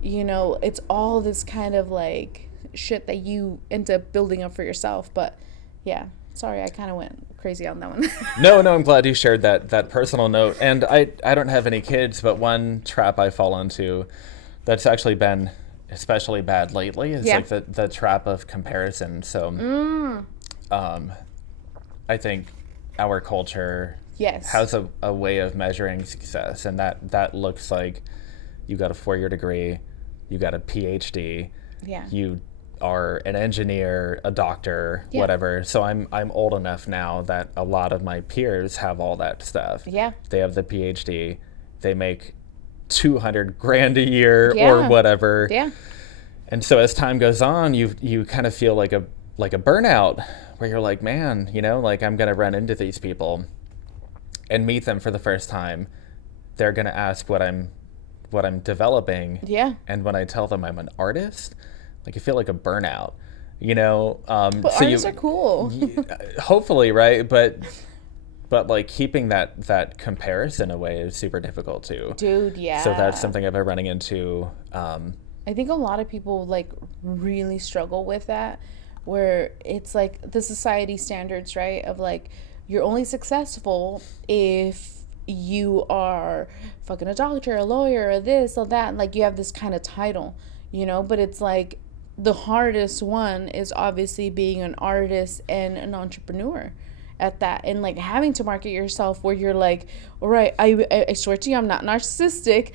it's all this kind of like shit that you end up building up for yourself. But, Yeah. Sorry, I kind of went crazy on that one. No, I'm glad you shared that personal note. And I don't have any kids, but one trap I fall into that's actually been especially bad lately is like the trap of comparison. So I think our culture has a way of measuring success, and that looks like you got a 4-year degree, you got a PhD, you are an engineer, a doctor, whatever. So I'm old enough now that a lot of my peers have all that stuff. Yeah. They have the PhD, they make $200,000 a year or whatever. Yeah. And so as time goes on, you kind of feel like a burnout where you're like, man, you know, like I'm going to run into these people and meet them for the first time. They're going to ask what I'm developing. Yeah. And when I tell them I'm an artist, like I feel like a burnout, you know? But so artists are cool. Hopefully, right? But like keeping that comparison away is super difficult too. Dude, yeah. So that's something I've been running into. I think a lot of people like really struggle with that, where it's like the society standards, right? Of like, you're only successful if you are fucking a doctor, a lawyer, or this or that. Like you have this kind of title, you know? But it's like the hardest one is obviously being an artist and an entrepreneur at that, and like having to market yourself where you're like, all right, I swear to you, I'm not narcissistic.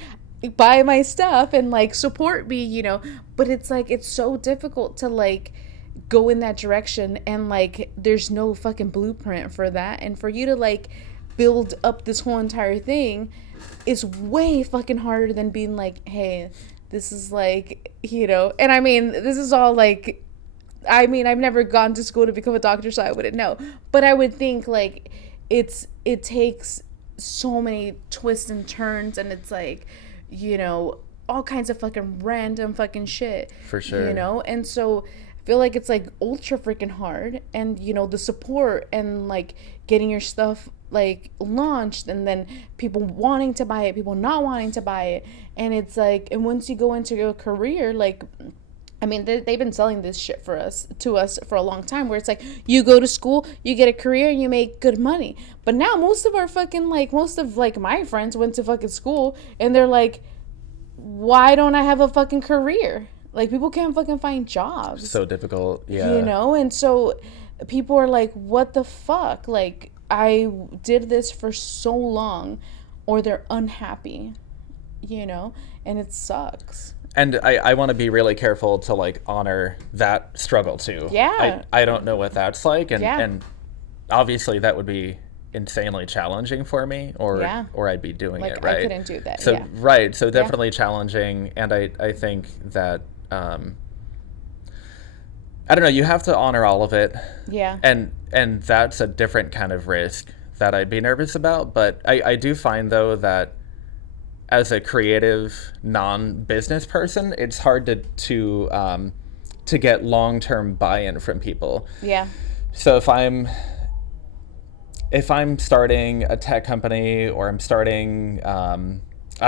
Buy my stuff and like support me, you know. But it's like it's so difficult to like go in that direction, and like there's no fucking blueprint for that, and for you to like build up this whole entire thing is way fucking harder than being like, hey, this is like, you know. And I mean, this is all like, I mean, I've never gone to school to become a doctor, so I wouldn't know, but I would think like it takes so many twists and turns, and it's like, you know, all kinds of fucking random fucking shit. For sure. You know? And so I feel like it's like ultra freaking hard, and you know, the support and like getting your stuff like launched, and then people wanting to buy it, people not wanting to buy it. And it's like, and once you go into your career, like, I mean, they've been selling this shit to us for a long time, where it's like, you go to school, you get a career, and you make good money. But now most of my friends went to fucking school, and they're like, why don't I have a fucking career? Like, people can't fucking find jobs. So difficult, yeah. You know? And so people are like, what the fuck? Like, I did this for so long, or they're unhappy, you know? And it sucks. And I want to be really careful to like honor that struggle too. Yeah. I don't know what that's like, and obviously that would be insanely challenging for me, or I'd be doing like, it, right? I couldn't do that. So right, so definitely challenging, and I think that I don't know, you have to honor all of it. Yeah. And that's a different kind of risk that I'd be nervous about, but I do find though that as a creative non-business person, it's hard to get long-term buy-in from people. Yeah. So if I'm starting a tech company, or I'm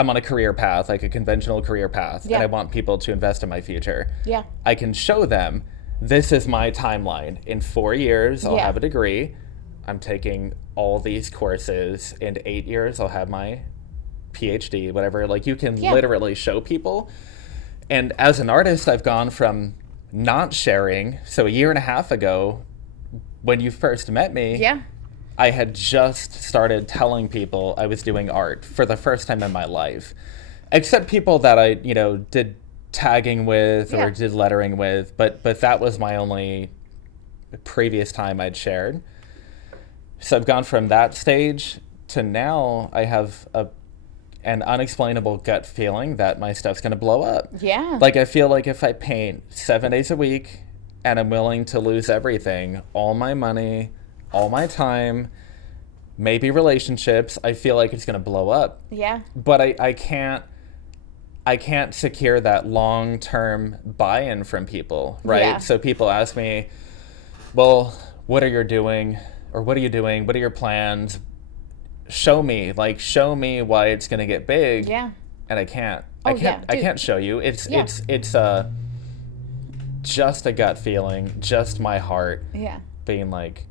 on a career path, like a conventional career path, and I want people to invest in my future, I can show them, this is my timeline. In 4 years, I'll have a degree. I'm taking all these courses. In 8 years, I'll have my PhD, whatever. Like, you can literally show people. And as an artist, I've gone from not sharing. So 1.5 years ago, when you first met me, I had just started telling people I was doing art for the first time in my life, except people that I, you know, did tagging with or did lettering with, but that was my only previous time I'd shared. So I've gone from that stage to now I have an unexplainable gut feeling that my stuff's going to blow up. Yeah. Like, I feel like if I paint 7 days a week and I'm willing to lose everything, all my money, all my time, maybe relationships, I feel like it's going to blow up. Yeah. But I can't secure that long-term buy-in from people, right? Yeah. So people ask me, well, what are you doing? Or what are you doing? What are your plans? Show me why it's going to get big. Yeah. And I can't. I can't show you. It's just a gut feeling, just my heart. Yeah. being like,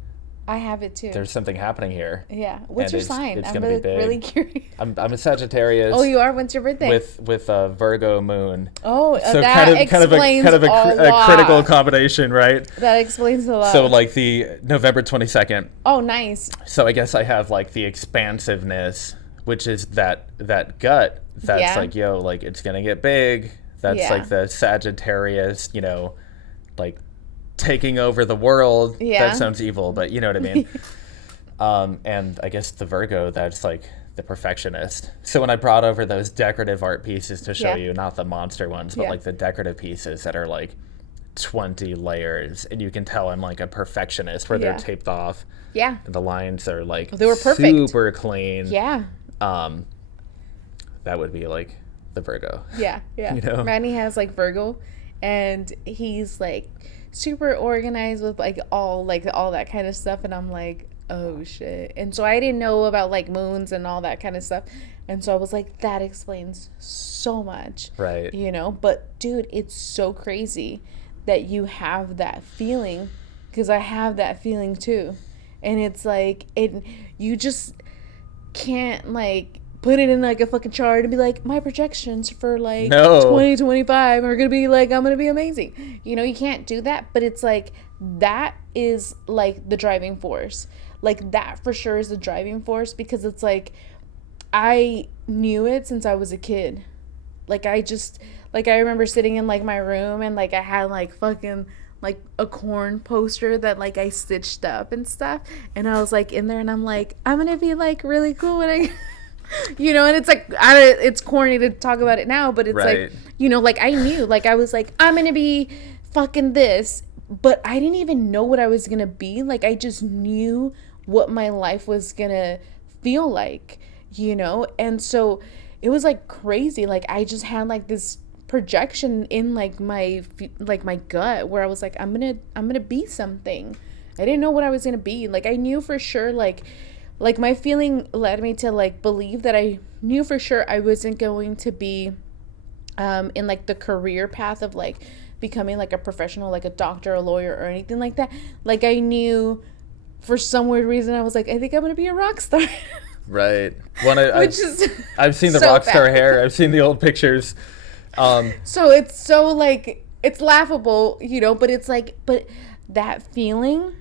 I have it too. there's something happening here. Yeah. What's And your sign? It's I'm going to be big. really curious. I'm a Sagittarius. Oh, you are? When's your birthday? With a Virgo moon. Oh, So that explains kind of a a critical combination, right? That explains a lot. So like the November 22nd. Oh, nice. So I guess I have like the expansiveness, which is that gut that's Yeah. like, yo, like it's gonna get big. That's Yeah. like the Sagittarius, like taking over the world. Yeah. That sounds evil, but you know what I mean. And I guess the Virgo, that's like the perfectionist. So when I brought over those decorative art pieces to show Yeah. you, not the monster ones, but Yeah. like the decorative pieces that are like 20 layers, and you can tell I'm like a perfectionist where Yeah. they're taped off. Yeah. And the lines are like They were perfect. super clean. Yeah. That would be like the Virgo. Yeah. Yeah. You know? Randy has like Virgo, and he's like super organized with like all that kind of stuff, and I'm like, oh shit. And so I didn't know about like moons and all that kind of stuff, and so I was like, that explains so much. Right. But dude, it's so crazy that you have that feeling, because I have that feeling too. And it's like, you just can't like put it in like a fucking chart and be like, my projections for like No. 2025 are gonna be like, I'm gonna be amazing. You can't do that. But it's like, that is like the driving force. Like that for sure is the driving force, because it's like, I knew it since I was a kid. Like I remember sitting in like my room, and like I had like fucking like a corn poster that like I stitched up and stuff, and I was like in there, and I'm like, I'm gonna be like really cool when I and it's like, it's corny to talk about it now, but it's Right. like, like I knew, like I was like, I'm gonna be fucking this, but I didn't even know what I was gonna be. Like I just knew what my life was gonna feel like, and so it was like crazy. Like I just had like this projection in like my gut, where I was like, I'm gonna be something. I didn't know what I was gonna be. Like I knew for sure, like my feeling led me to like believe that I knew for sure I wasn't going to be in like the career path of like becoming like a professional, like a doctor, a lawyer, or anything like that. Like I knew for some weird reason, I was like, I think I'm gonna be a rock star. Right. When I've seen the so rock star bad. hair. I've seen the old pictures. So it's so like, it's laughable, but it's like, but that feeling,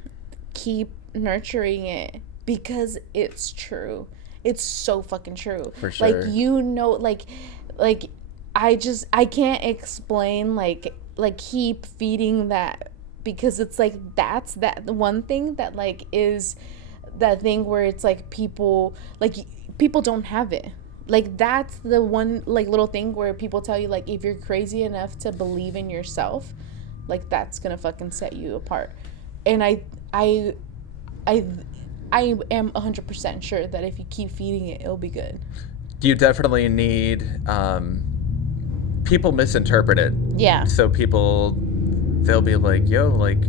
keep nurturing it, because it's true. It's so fucking true. For sure. Like I can't explain like keep feeding that, because it's like, that's that one thing that like is that thing where it's like people don't have it. Like that's the one like little thing where people tell you, like, if you're crazy enough to believe in yourself, like that's gonna fucking set you apart. And I am 100% sure that if you keep feeding it, it'll be good. You definitely need people misinterpret it. Yeah. So they'll be like, yo, like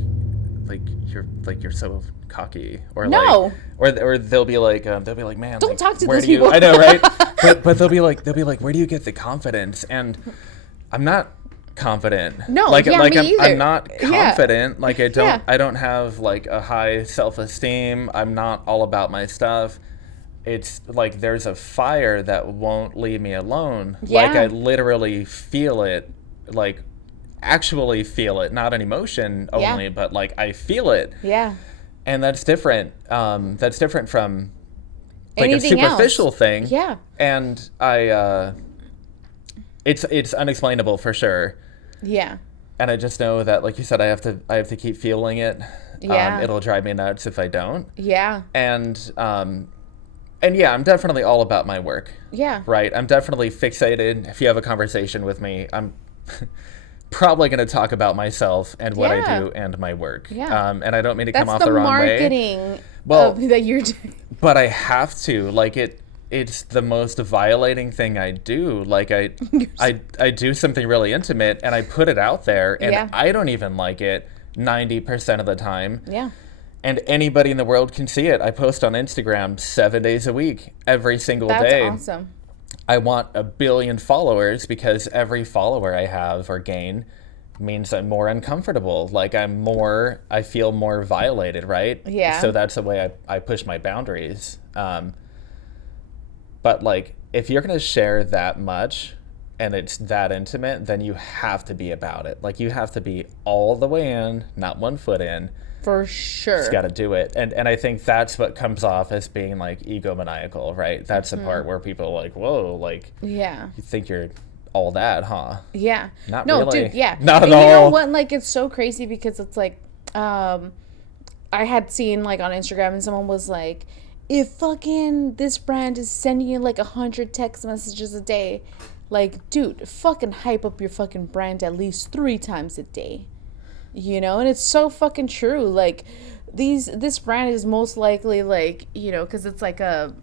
you're so cocky, or No. like, or they'll be like, man, Don't like, talk to where those do you, people. I know, right? but they'll be like, where do you get the confidence? And I'm not confident. No, like yeah, like me either. I'm not confident. Yeah. Like I don't have like a high self-esteem. I'm not all about my stuff. It's like there's a fire that won't leave me alone. Yeah. Like I literally feel it, like actually feel it, not an emotion only, but like I feel it. Yeah. And that's different. That's different from like Anything a superficial else. thing. Yeah. And it's unexplainable for sure. Yeah. And I just know that, like you said, I have to keep feeling it. Yeah. It'll drive me nuts if I don't. Yeah. And yeah, I'm definitely all about my work. Yeah. Right? I'm definitely fixated. If you have a conversation with me, I'm probably going to talk about myself and what I do and my work. Yeah. And I don't mean to come off That's the wrong way. marketing that you're doing. But I have to. Like it's the most violating thing I do. Like I do something really intimate and I put it out there, and I don't even like it 90% of the time. Yeah. And anybody in the world can see it. I post on Instagram 7 days a week, every single day. That's awesome. I want 1 billion followers, because every follower I have or gain means I'm more uncomfortable. Like I feel more violated, right? Yeah. So that's the way I push my boundaries. But like, if you're going to share that much and it's that intimate, then you have to be about it. Like, you have to be all the way in, not 1 foot in. For sure. Just got to do it. And I think that's what comes off as being like egomaniacal, right? That's the part where people are like, whoa, like, yeah, you think you're all that, huh? Yeah. Not no, really. Dude, yeah. Not and at all. You know what? Like, it's so crazy because it's like, I had seen like on Instagram and someone was like, if fucking this brand is sending you like 100 text messages a day, like, dude, fucking hype up your fucking brand at least 3 times a day. You know, and it's so fucking true. Like, this brand is most likely like, you know, because it's like a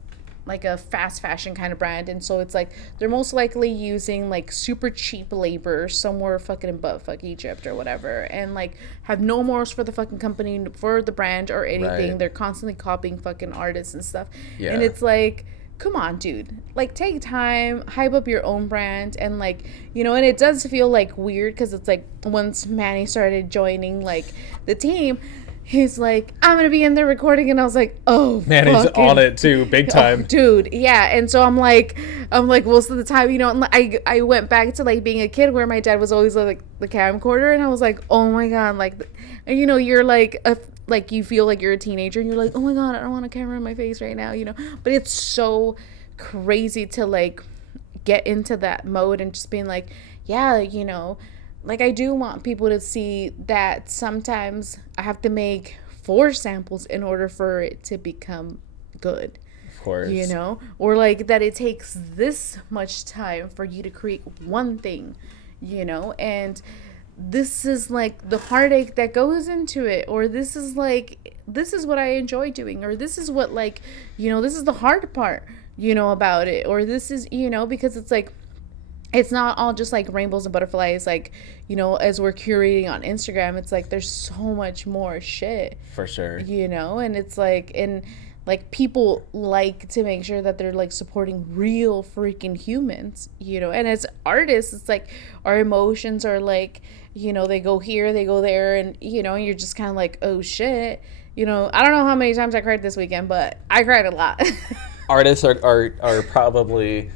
fast fashion kind of brand, and so it's like they're most likely using like super cheap labor somewhere fucking in buttfuck Egypt or whatever, and like have no morals for the fucking company, for the brand or anything. Right. They're constantly copying fucking artists and stuff. Yeah. And it's like, come on, dude. Like, take time, hype up your own brand, and like, you know, and it does feel like weird because it's like once Manny started joining like the team, he's like, I'm gonna be in there recording, and I was like, oh, Manny's on it too, big time. Oh, dude, yeah. And so I'm like most of the time, you know, and I went back to like being a kid where my dad was always like the camcorder, and I was like, oh my god, like, and you know, you're like like you feel like you're a teenager and you're like, oh my god, I don't want a camera in my face right now, you know. But it's so crazy to like get into that mode and just being like, yeah, you know, like I do want people to see that sometimes I have to make 4 samples in order for it to become good. Of course. You know, or like that it takes this much time for you to create one thing, you know, and this is like the heartache that goes into it, or this is what I enjoy doing, or this is what, like, you know, this is the hard part, you know, about it, or this is, you know, because it's like, it's not all just like rainbows and butterflies, like, you know, as we're curating on Instagram, it's like there's so much more shit, for sure, you know. And it's like, and like people like to make sure that they're like supporting real freaking humans, you know. And as artists, it's like our emotions are like, you know, they go here, they go there, and you know, you're just kind of like, oh shit, you know. I don't know how many times I cried this weekend, but I cried a lot. Artists are probably,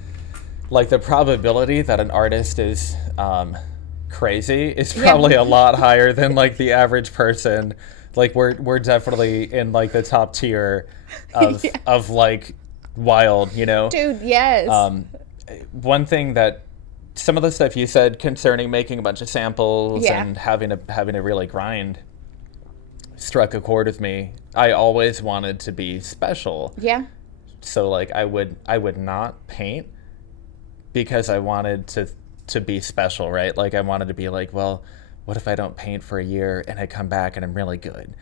like, the probability that an artist is crazy is probably a lot higher than like the average person. Like, we're definitely in like the top tier of of like wild, you know. Dude, yes. One thing that some of the stuff you said concerning making a bunch of samples and having to really grind struck a chord with me. I always wanted to be special. Yeah. So like I would not paint because I wanted to be special, right? Like, I wanted to be like, well, what if I don't paint for a year and I come back and I'm really good?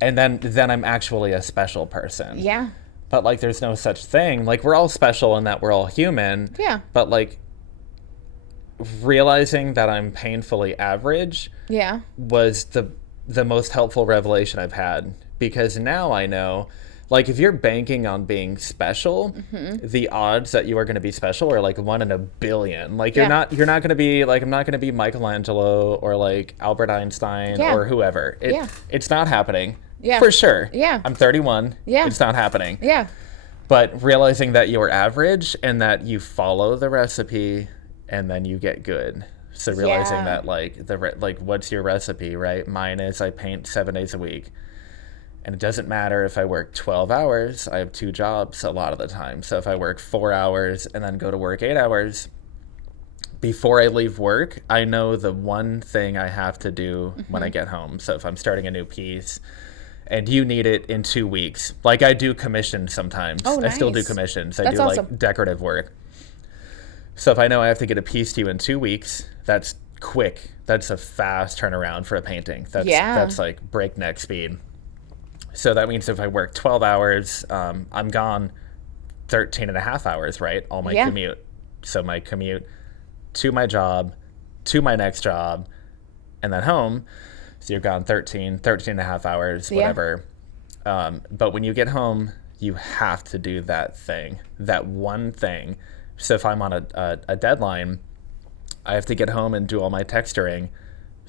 And then I'm actually a special person. Yeah. But like, there's no such thing. Like, we're all special in that we're all human. Yeah. But like, realizing that I'm painfully average was the most helpful revelation I've had, because now I know, like, if you're banking on being special, the odds that you are going to be special are like 1 in a billion. Like, you're not going to be like, I'm not going to be Michelangelo or like Albert Einstein or whoever. It's not happening. Yeah. For sure. Yeah. I'm 31. Yeah. It's not happening. Yeah. But realizing that you're average and that you follow the recipe and then you get good. So realizing that like what's your recipe, right? Mine is I paint 7 days a week. And it doesn't matter if I work 12 hours. I have 2 jobs a lot of the time. So if I work 4 hours and then go to work 8 hours, before I leave work, I know the one thing I have to do when I get home. So if I'm starting a new piece and you need it in 2 weeks, like I do commissions sometimes. Oh, nice. I still do commissions. I That's do awesome. like decorative work. So if I know I have to get a piece to you in 2 weeks, that's quick. That's a fast turnaround for a painting. That's like breakneck speed. So that means if I work 12 hours, I'm gone 13 and a half hours, right? All my commute. So my commute to my job, to my next job, and then home. So you're gone 13 and a half hours, whatever. But when you get home, you have to do that thing, that one thing. So if I'm on a deadline, I have to get home and do all my texturing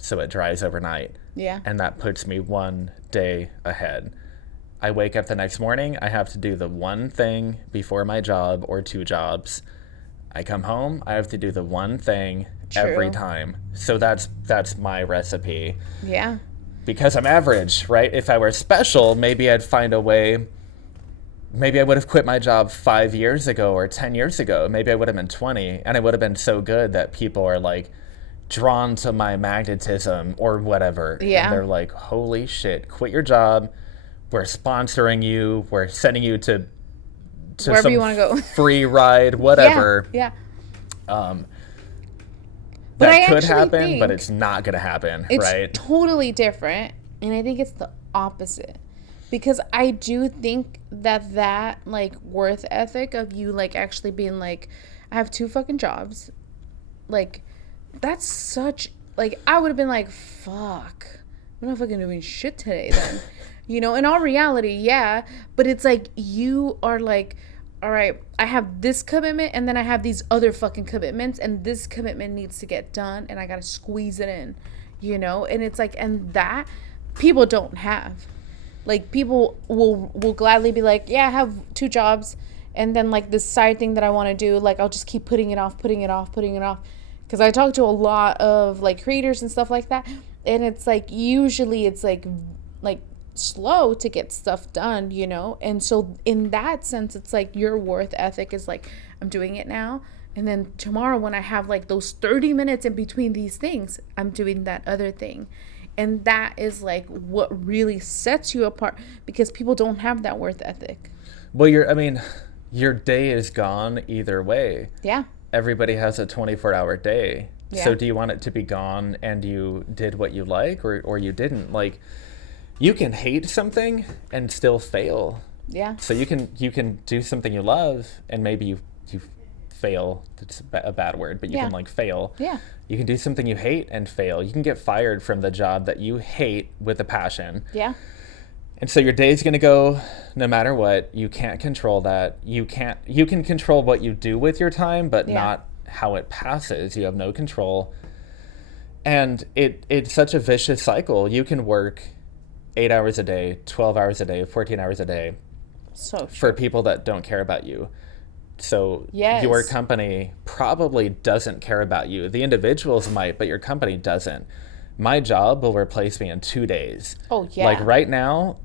so it dries overnight. Yeah. And that puts me one day ahead. I wake up the next morning, I have to do the one thing before my job or 2 jobs. I come home, I have to do the one thing every time. So that's my recipe. Yeah. Because I'm average, right? If I were special, maybe I'd find a way. Maybe I would have quit my job 5 years ago or 10 years ago. Maybe I would have been 20, and I would have been so good that people are like drawn to my magnetism or whatever. Yeah. And they're like, holy shit, quit your job. We're sponsoring you. We're sending you to wherever some you want to go. free ride, whatever. Yeah. That could happen, but it's not going to happen, it's right? It's totally different, and I think it's the opposite. Because I do think that like worth ethic of you like actually being like, I have 2 fucking jobs, like that's such like I would have been like, fuck, I'm not fucking doing shit today then. You know, in all reality, yeah, but it's like you are like, all right, I have this commitment and then I have these other fucking commitments, and this commitment needs to get done and I gotta squeeze it in, you know. And it's like, and that people don't have. Like, people will gladly be like, yeah, I have 2 jobs, and then like this side thing that I want to do, like I'll just keep putting it off. Because I talk to a lot of like creators and stuff like that, and it's like usually it's like slow to get stuff done, you know. And so in that sense, it's like your worth ethic is like, I'm doing it now, and then tomorrow when I have like those 30 minutes in between these things, I'm doing that other thing. And that is like what really sets you apart, because people don't have that worth ethic. Well, your day is gone either way. Yeah. Everybody has a 24-hour day. Yeah. So do you want it to be gone and you did what you like, or you didn't? Like, you can hate something and still fail. Yeah. So you can do something you love and maybe you fail. It's a bad word, but you can like fail. Yeah. You can do something you hate and fail. You can get fired from the job that you hate with a passion. Yeah. And so your day's going to go no matter what. You can't control that. You can control what you do with your time, but not how it passes. You have no control. And it's such a vicious cycle. You can work 8 hours a day, 12 hours a day, 14 hours a day for people that don't care about you. So your company probably doesn't care about you. The individuals might, but your company doesn't. My job will replace me in 2 days. Oh, yeah. Like right now,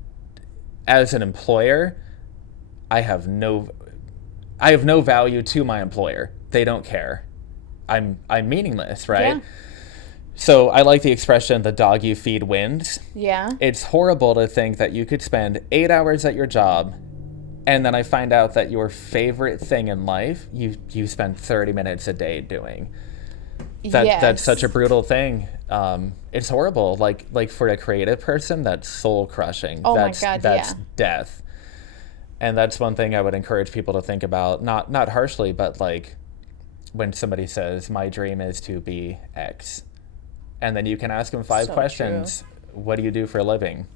as an employer, I have no value to my employer. They don't care. I'm meaningless, right? Yeah. So I like the expression, the dog you feed wins. Yeah. It's horrible to think that you could spend 8 hours at your job, and then I find out that your favorite thing in life, you spend 30 minutes a day doing. That's such a brutal thing. It's horrible. Like for a creative person, that's soul crushing. Oh my God, that's death. And that's one thing I would encourage people to think about. Not harshly, but like when somebody says, my dream is to be X. And then you can ask them 5 questions. True. What do you do for a living?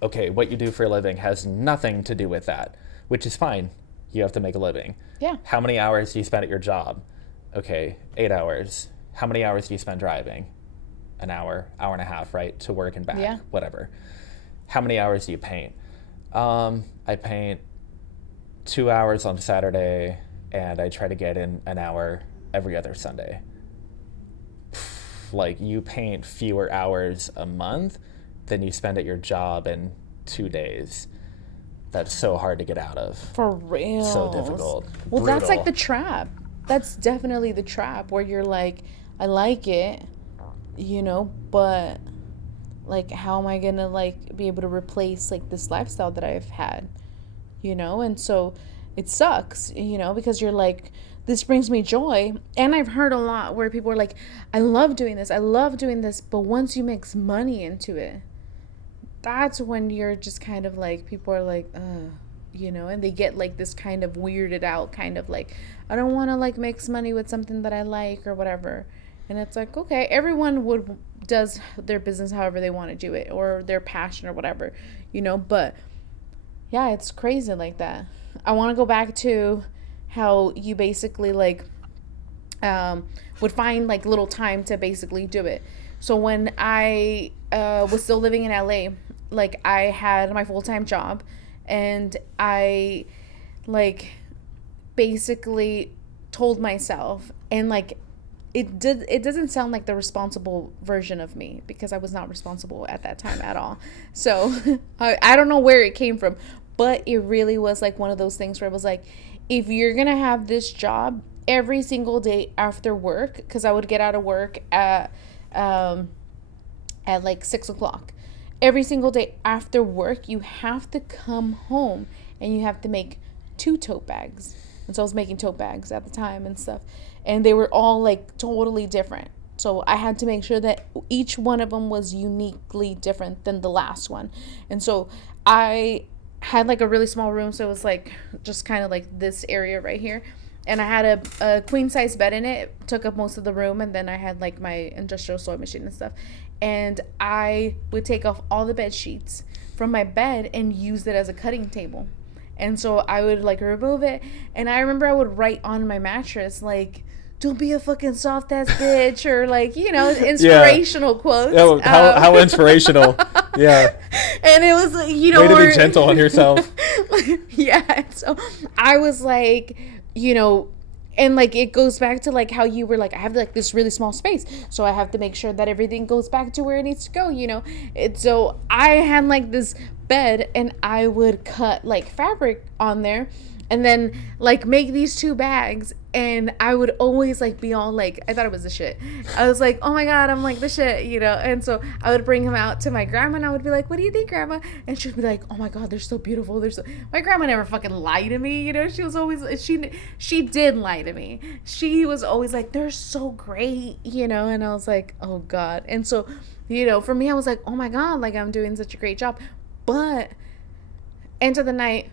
Okay, what you do for a living has nothing to do with that, which is fine. You have to make a living. Yeah. How many hours do you spend at your job? Okay, 8 hours. How many hours do you spend driving? An hour, hour and a half, right? To work and back, whatever. How many hours do you paint? I paint 2 hours on Saturday, and I try to get in an hour every other Sunday. Like, you paint fewer hours a month than you spend at your job in 2 days. That's so hard to get out of. For real. So difficult. Well, Brutal. That's like the trap. That's definitely the trap where you're like, I like it, you know, but like, how am I gonna like be able to replace like this lifestyle that I've had, you know? And so it sucks, you know, because you're like, this brings me joy. And I've heard a lot where people are like, I love doing this, but once you mix money into it, that's when you're just kind of like, people are like, you know, and they get like this kind of weirded out kind of like, I don't want to like mix money with something that I like or whatever. And it's like, okay, everyone does their business however they want to do it, or their passion or whatever, you know, but yeah, it's crazy like that. I want to go back to how you basically like would find like little time to basically do it. So when I was still living in LA, like I had my full-time job, and I like basically told myself, and like it doesn't sound like the responsible version of me, because I was not responsible at that time at all. So I don't know where it came from, but it really was like one of those things where it was like, if you're gonna have this job every single day after work, because I would get out of work at like 6 o'clock. Every single day after work, you have to come home and you have to make 2 tote bags. And so I was making tote bags at the time and stuff. And they were all like totally different. So I had to make sure that each one of them was uniquely different than the last one. And so I had like a really small room. So it was like just kind of like this area right here. And I had a queen size bed in it. It took up most of the room. And then I had like my industrial sewing machine and stuff. And I would take off all the bed sheets from my bed and use it as a cutting table. And so I would like remove it. And I remember I would write on my mattress like, don't be a fucking soft ass bitch, or like, you know, inspirational quotes. Oh, how inspirational. Yeah. And it was, you know, way to be gentle on yourself. Yeah. So I was like, you know, and like it goes back to like how you were like, I have like this really small space, so I have to make sure that everything goes back to where it needs to go, you know. So I had like this bed, and I would cut like fabric on there, and then like make these 2 bags, and I would always like be all like, I thought it was the shit. I was like, oh my god, I'm like the shit, you know. And so I would bring them out to my grandma, and I would be like, what do you think, grandma? And she would be like, oh my god, they're so beautiful, they're so. My grandma never fucking lied to me, you know. She was always, she did lie to me. She was always like, they're so great, you know. And I was like, oh god. And so, you know, for me, I was like, oh my god, like I'm doing such a great job. But end of the night,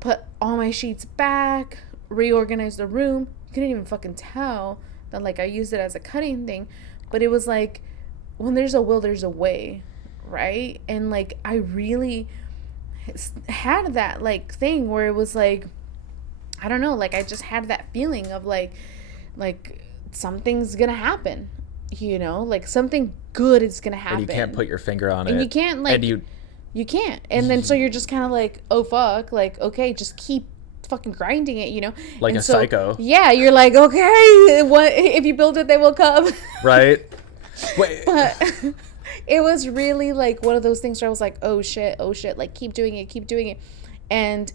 put all my sheets back, reorganize the room. You couldn't even fucking tell that like I used it as a cutting thing. But it was like, when there's a will, there's a way, right? And like I really had that like thing where it was like, I don't know, like I just had that feeling of like something's gonna happen, you know, like something good is gonna happen. And you can't put your finger on it. And you can't like, and you can't. And then so you're just kind of like, oh fuck, like okay, just keep fucking grinding it, you know. Like and a psycho. Yeah, you're like, okay, what if you build it, they will come. Right. Wait. But it was really like one of those things where I was like, oh shit, like keep doing it. And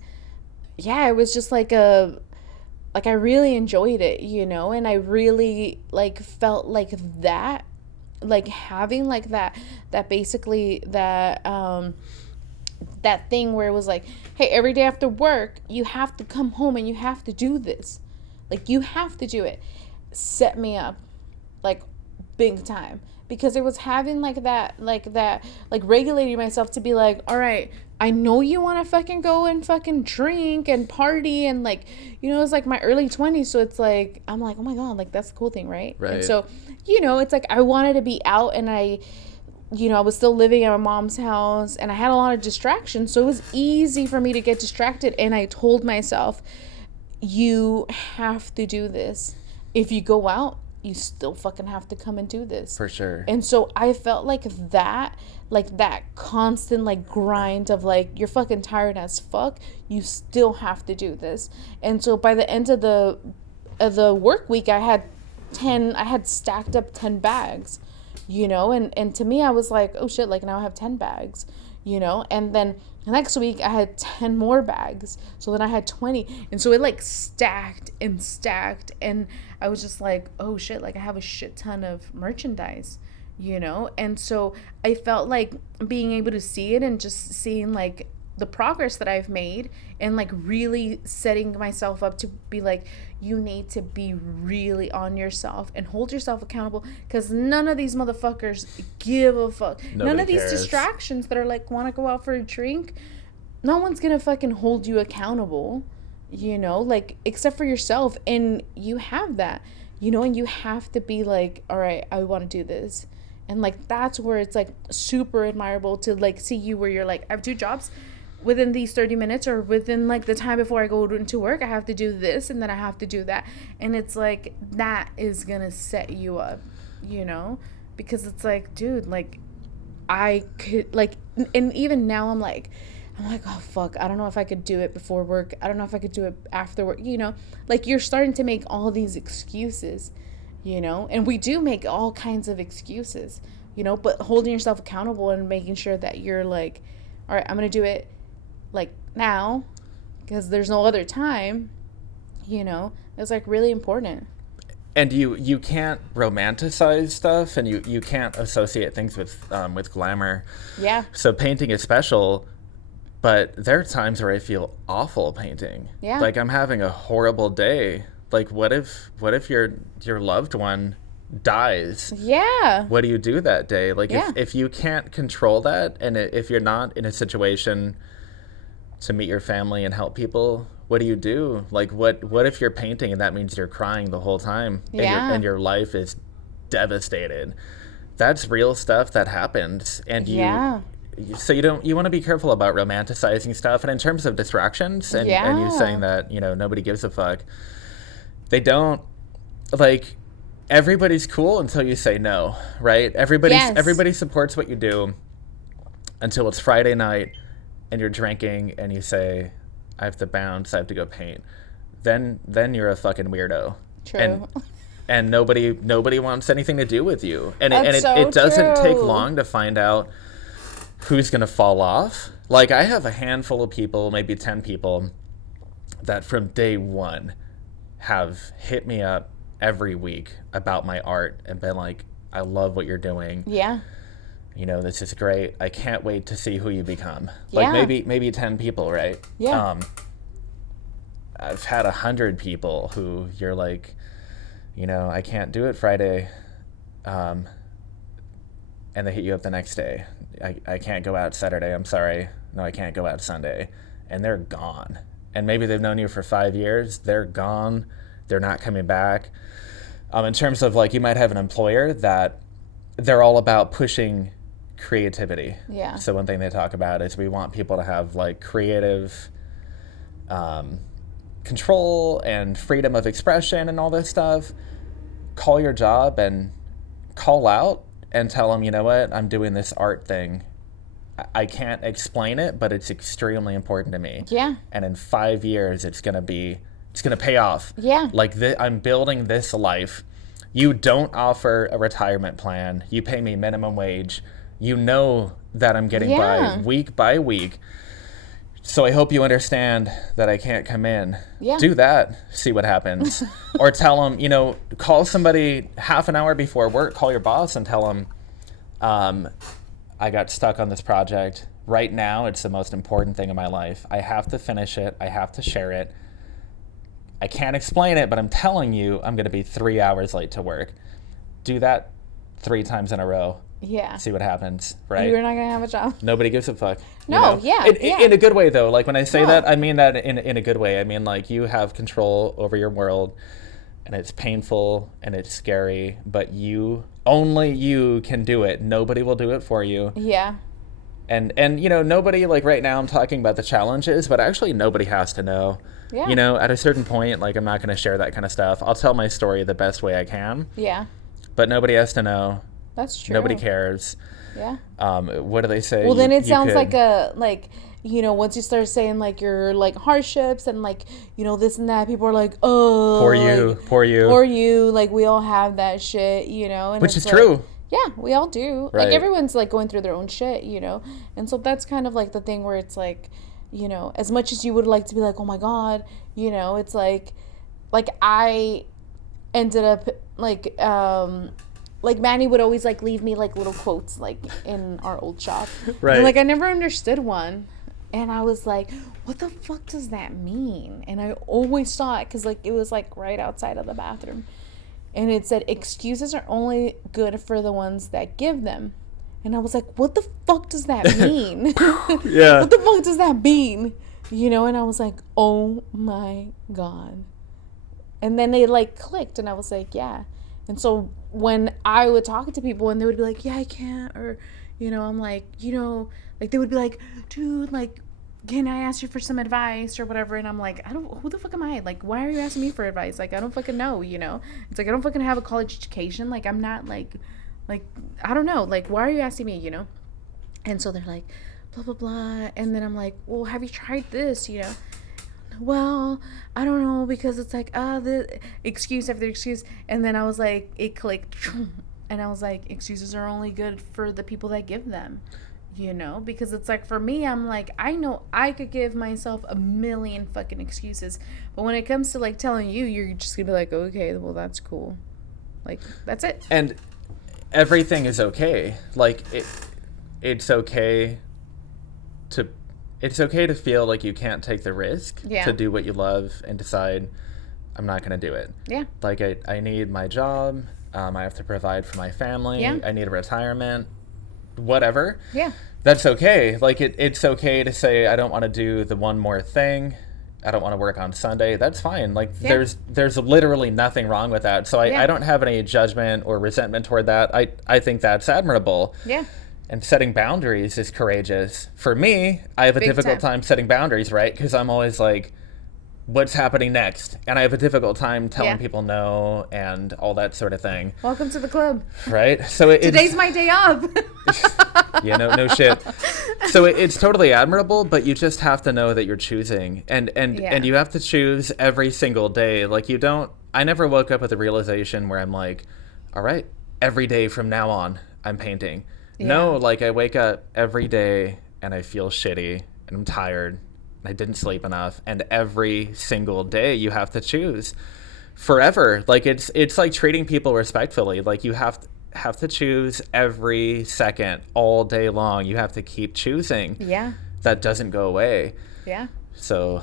yeah, it was just like I really enjoyed it, you know. And I really like felt like that, like having like that basically that thing where it was like, hey, every day after work you have to come home and you have to do this, like you have to do it, set me up like big time, because it was having like regulating myself to be like, all right, I know you want to fucking go and fucking drink and party, and like, you know, it's like my early 20s, so it's like I'm like, oh my god, like that's a cool thing, right? And so, you know, it's like I wanted to be out, and I was still living at my mom's house, and I had a lot of distractions, so it was easy for me to get distracted. And I told myself, you have to do this. If you go out, you still fucking have to come and do this. For sure. And so I felt like that constant like grind of like, you're fucking tired as fuck, you still have to do this. And so by the end of the work week, I had stacked up 10 bags, you know, and to me, I was like, oh shit, like now I have 10 bags, you know. And then the next week I had 10 more bags, so then I had 20, and so it like stacked, and I was just like, oh shit, like I have a shit ton of merchandise, you know. And so I felt like being able to see it, and just seeing like the progress that I've made, and like really setting myself up to be like, you need to be really on yourself and hold yourself accountable, because none of these motherfuckers give a fuck. None of these distractions that are like, want to go out for a drink, no one's gonna fucking hold you accountable, you know, like except for yourself. And you have that, you know, and you have to be like, all right, I want to do this. And like that's where it's like super admirable to like see you, where you're like, I have 2 jobs. Within these 30 minutes, or within like the time before I go into work, I have to do this, and then I have to do that. And it's like, that is gonna set you up, you know. because it's like, dude, like, I could, like, and even now I'm like, oh, fuck, I don't know if I could do it before work. I don't know if I could do it after work, you know? Like, you're starting to make all these excuses, you know? And we do make all kinds of excuses, you know? But holding yourself accountable and making sure that you're like, all right, I'm going to do it, like, now, because there's no other time, you know? It's, like, really important. And you can't romanticize stuff, and you can't associate things with glamour. Yeah. So painting is special, but there are times where I feel awful painting. Yeah. Like I'm having a horrible day. Like what if your loved one dies? Yeah. What do you do that day? Like Yeah. if you can't control that, and if you're not in a situation to meet your family and help people, what do you do? Like what if you're painting and that means you're crying the whole time, Yeah. and your life is devastated? That's real stuff that happens, and Yeah. so you want to be careful about romanticizing stuff. And in terms of distractions, and you saying that, you know, nobody gives a fuck, they don't. Like, everybody's cool until you say no, right? Everybody supports what you do until it's Friday night and you're drinking and you say, I have to bounce, I have to go paint. Then you're a fucking weirdo. True. And nobody wants anything to do with you. And That's it doesn't so take true. long to find out who's going to fall off. Like, I have a handful of people, maybe 10 people, that from day one have hit me up every week about my art and been like, I love what you're doing. Yeah. You know, this is great. I can't wait to see who you become. Yeah. Like maybe 10 people, right? Yeah. I've had 100 people who you're like, you know, I can't do it Friday. And they hit you up the next day. I can't go out Saturday. I'm sorry. No, I can't go out Sunday. And they're gone. And maybe they've known you for 5 years. They're gone. They're not coming back. In terms of, like, you might have an employer that they're all about pushing creativity. Yeah. So one thing they talk about is we want people to have, like, creative control and freedom of expression and all this stuff. Call your job and call out and tell them, you know what, I'm doing this art thing. I can't explain it, but it's extremely important to me. Yeah. And in 5 years, it's gonna pay off. Yeah. Like I'm building this life. You don't offer a retirement plan. You pay me minimum wage. You know that I'm getting by week. So I hope you understand that I can't come in. Yeah. Do that. See what happens. Or tell them, you know, call somebody half an hour before work. Call your boss and tell them, I got stuck on this project. Right now, it's the most important thing in my life. I have to finish it. I have to share it. I can't explain it, but I'm telling you, I'm going to be 3 hours late to work. Do that 3 times in a row. Yeah. See what happens, right? You're not going to have a job. Nobody gives a fuck. No, you know? yeah. In a good way, though. Like, when I say that, I mean that in a good way. I mean, like, you have control over your world, and it's painful, and it's scary, but only you can do it. Nobody will do it for you. Yeah. And you know, nobody, like, right now I'm talking about the challenges, but actually nobody has to know. Yeah. You know, at a certain point, like, I'm not going to share that kind of stuff. I'll tell my story the best way I can. Yeah. But nobody has to know. That's true. Nobody cares. Yeah. What do they say? Well, then it sounds like you know, once you start saying, like, your, like, hardships and, like, you know, this and that, people are like, oh. Poor you. Like, we all have that shit, you know. And which is like, true. Yeah, we all do. Right. Like, everyone's, like, going through their own shit, you know. And so that's kind of, like, the thing where it's, like, you know, as much as you would like to be like, oh, my God, you know, it's, like I ended up, like Manny would always, like, leave me, like, little quotes, like, in our old shop. Right. And, like, I never understood one. And I was like, what the fuck does that mean? And I always saw it because, like, it was, like, right outside of the bathroom. And it said, excuses are only good for the ones that give them. And I was like, what the fuck does that mean? Yeah. What the fuck does that mean? You know, and I was like, oh, my God. And then they, like, clicked. And I was like, yeah. And so when I would talk to people and they would be like, yeah, I can't, or, you know, I'm like, you know, like, they would be like, dude, like, can I ask you for some advice or whatever? And I'm like, who the fuck am I? Like, why are you asking me for advice? Like, I don't fucking know, you know? It's like, I don't fucking have a college education. Like, I'm not, like, Like, I don't know. Like, why are you asking me, And so they're like, blah, blah, blah. And then I'm like, well, have you tried this, Well, I don't know, because it's like, the excuse after excuse. And then I was like, it clicked. And I was like, excuses are only good for the people that give them, because it's like, for me, I'm like, I know I could give myself a million fucking excuses. But when it comes to like telling you, you're just going to be like, okay, well, that's cool. Like, that's it. And everything is okay. Like, it's okay to feel like you can't take the risk to do what you love and decide, I'm not going to do it. Yeah. Like, I need my job. I have to provide for my family. Yeah. I need a retirement. Whatever. Yeah. That's okay. Like, it's okay to say, I don't want to do the one more thing. I don't want to work on Sunday. That's fine. Like, there's literally nothing wrong with that. So I don't have any judgment or resentment toward that. I think that's admirable. Yeah. And setting boundaries is courageous. For me, I have a difficult time setting boundaries, right? Because I'm always like, what's happening next? And I have a difficult time telling people no and all that sort of thing. Welcome to the club. Right? So today's my day off. No shit. So it's totally admirable, but you just have to know that you're choosing. And you have to choose every single day. Like, I never woke up with a realization where I'm like, all right, every day from now on, I'm painting. Yeah. No, like, I wake up every day and I feel shitty and I'm tired. I didn't sleep enough, and every single day you have to choose forever. Like, it's like treating people respectfully. Like, you have to choose every second, all day long. You have to keep choosing. Yeah. That doesn't go away. Yeah. So,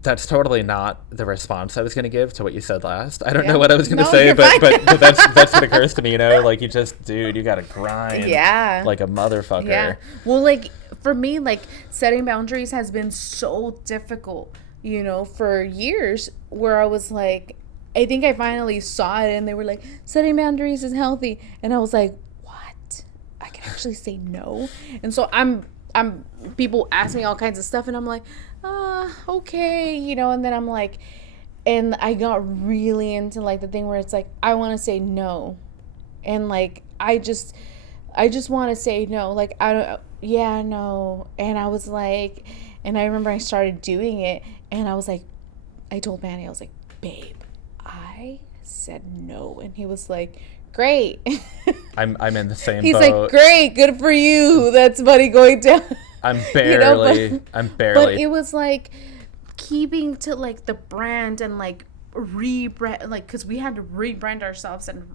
that's totally not the response I was going to give to what you said last. I don't know what I was going to say, but that's what occurs to me, Like, you just, dude, you got to grind. Yeah. Like a motherfucker. Yeah. Well, like, for me, like, setting boundaries has been so difficult, for years, where I was like, I think I finally saw it, and they were like, setting boundaries is healthy. And I was like, what? I can actually say no? And so people ask me all kinds of stuff, and I'm like, okay, and then I'm like, and I got really into, like, the thing where it's like, I want to say no. And, like, I just want to say no. Like, I don't, no. And I was like, and I remember I started doing it, and I was like, I told Manny, I was like, babe, I said no. And he was like, great. I'm in the same He's boat. He's like, great, good for you. That's money going down. I'm barely. But it was like keeping to, like, the brand and, like, rebrand, like, because we had to rebrand ourselves and,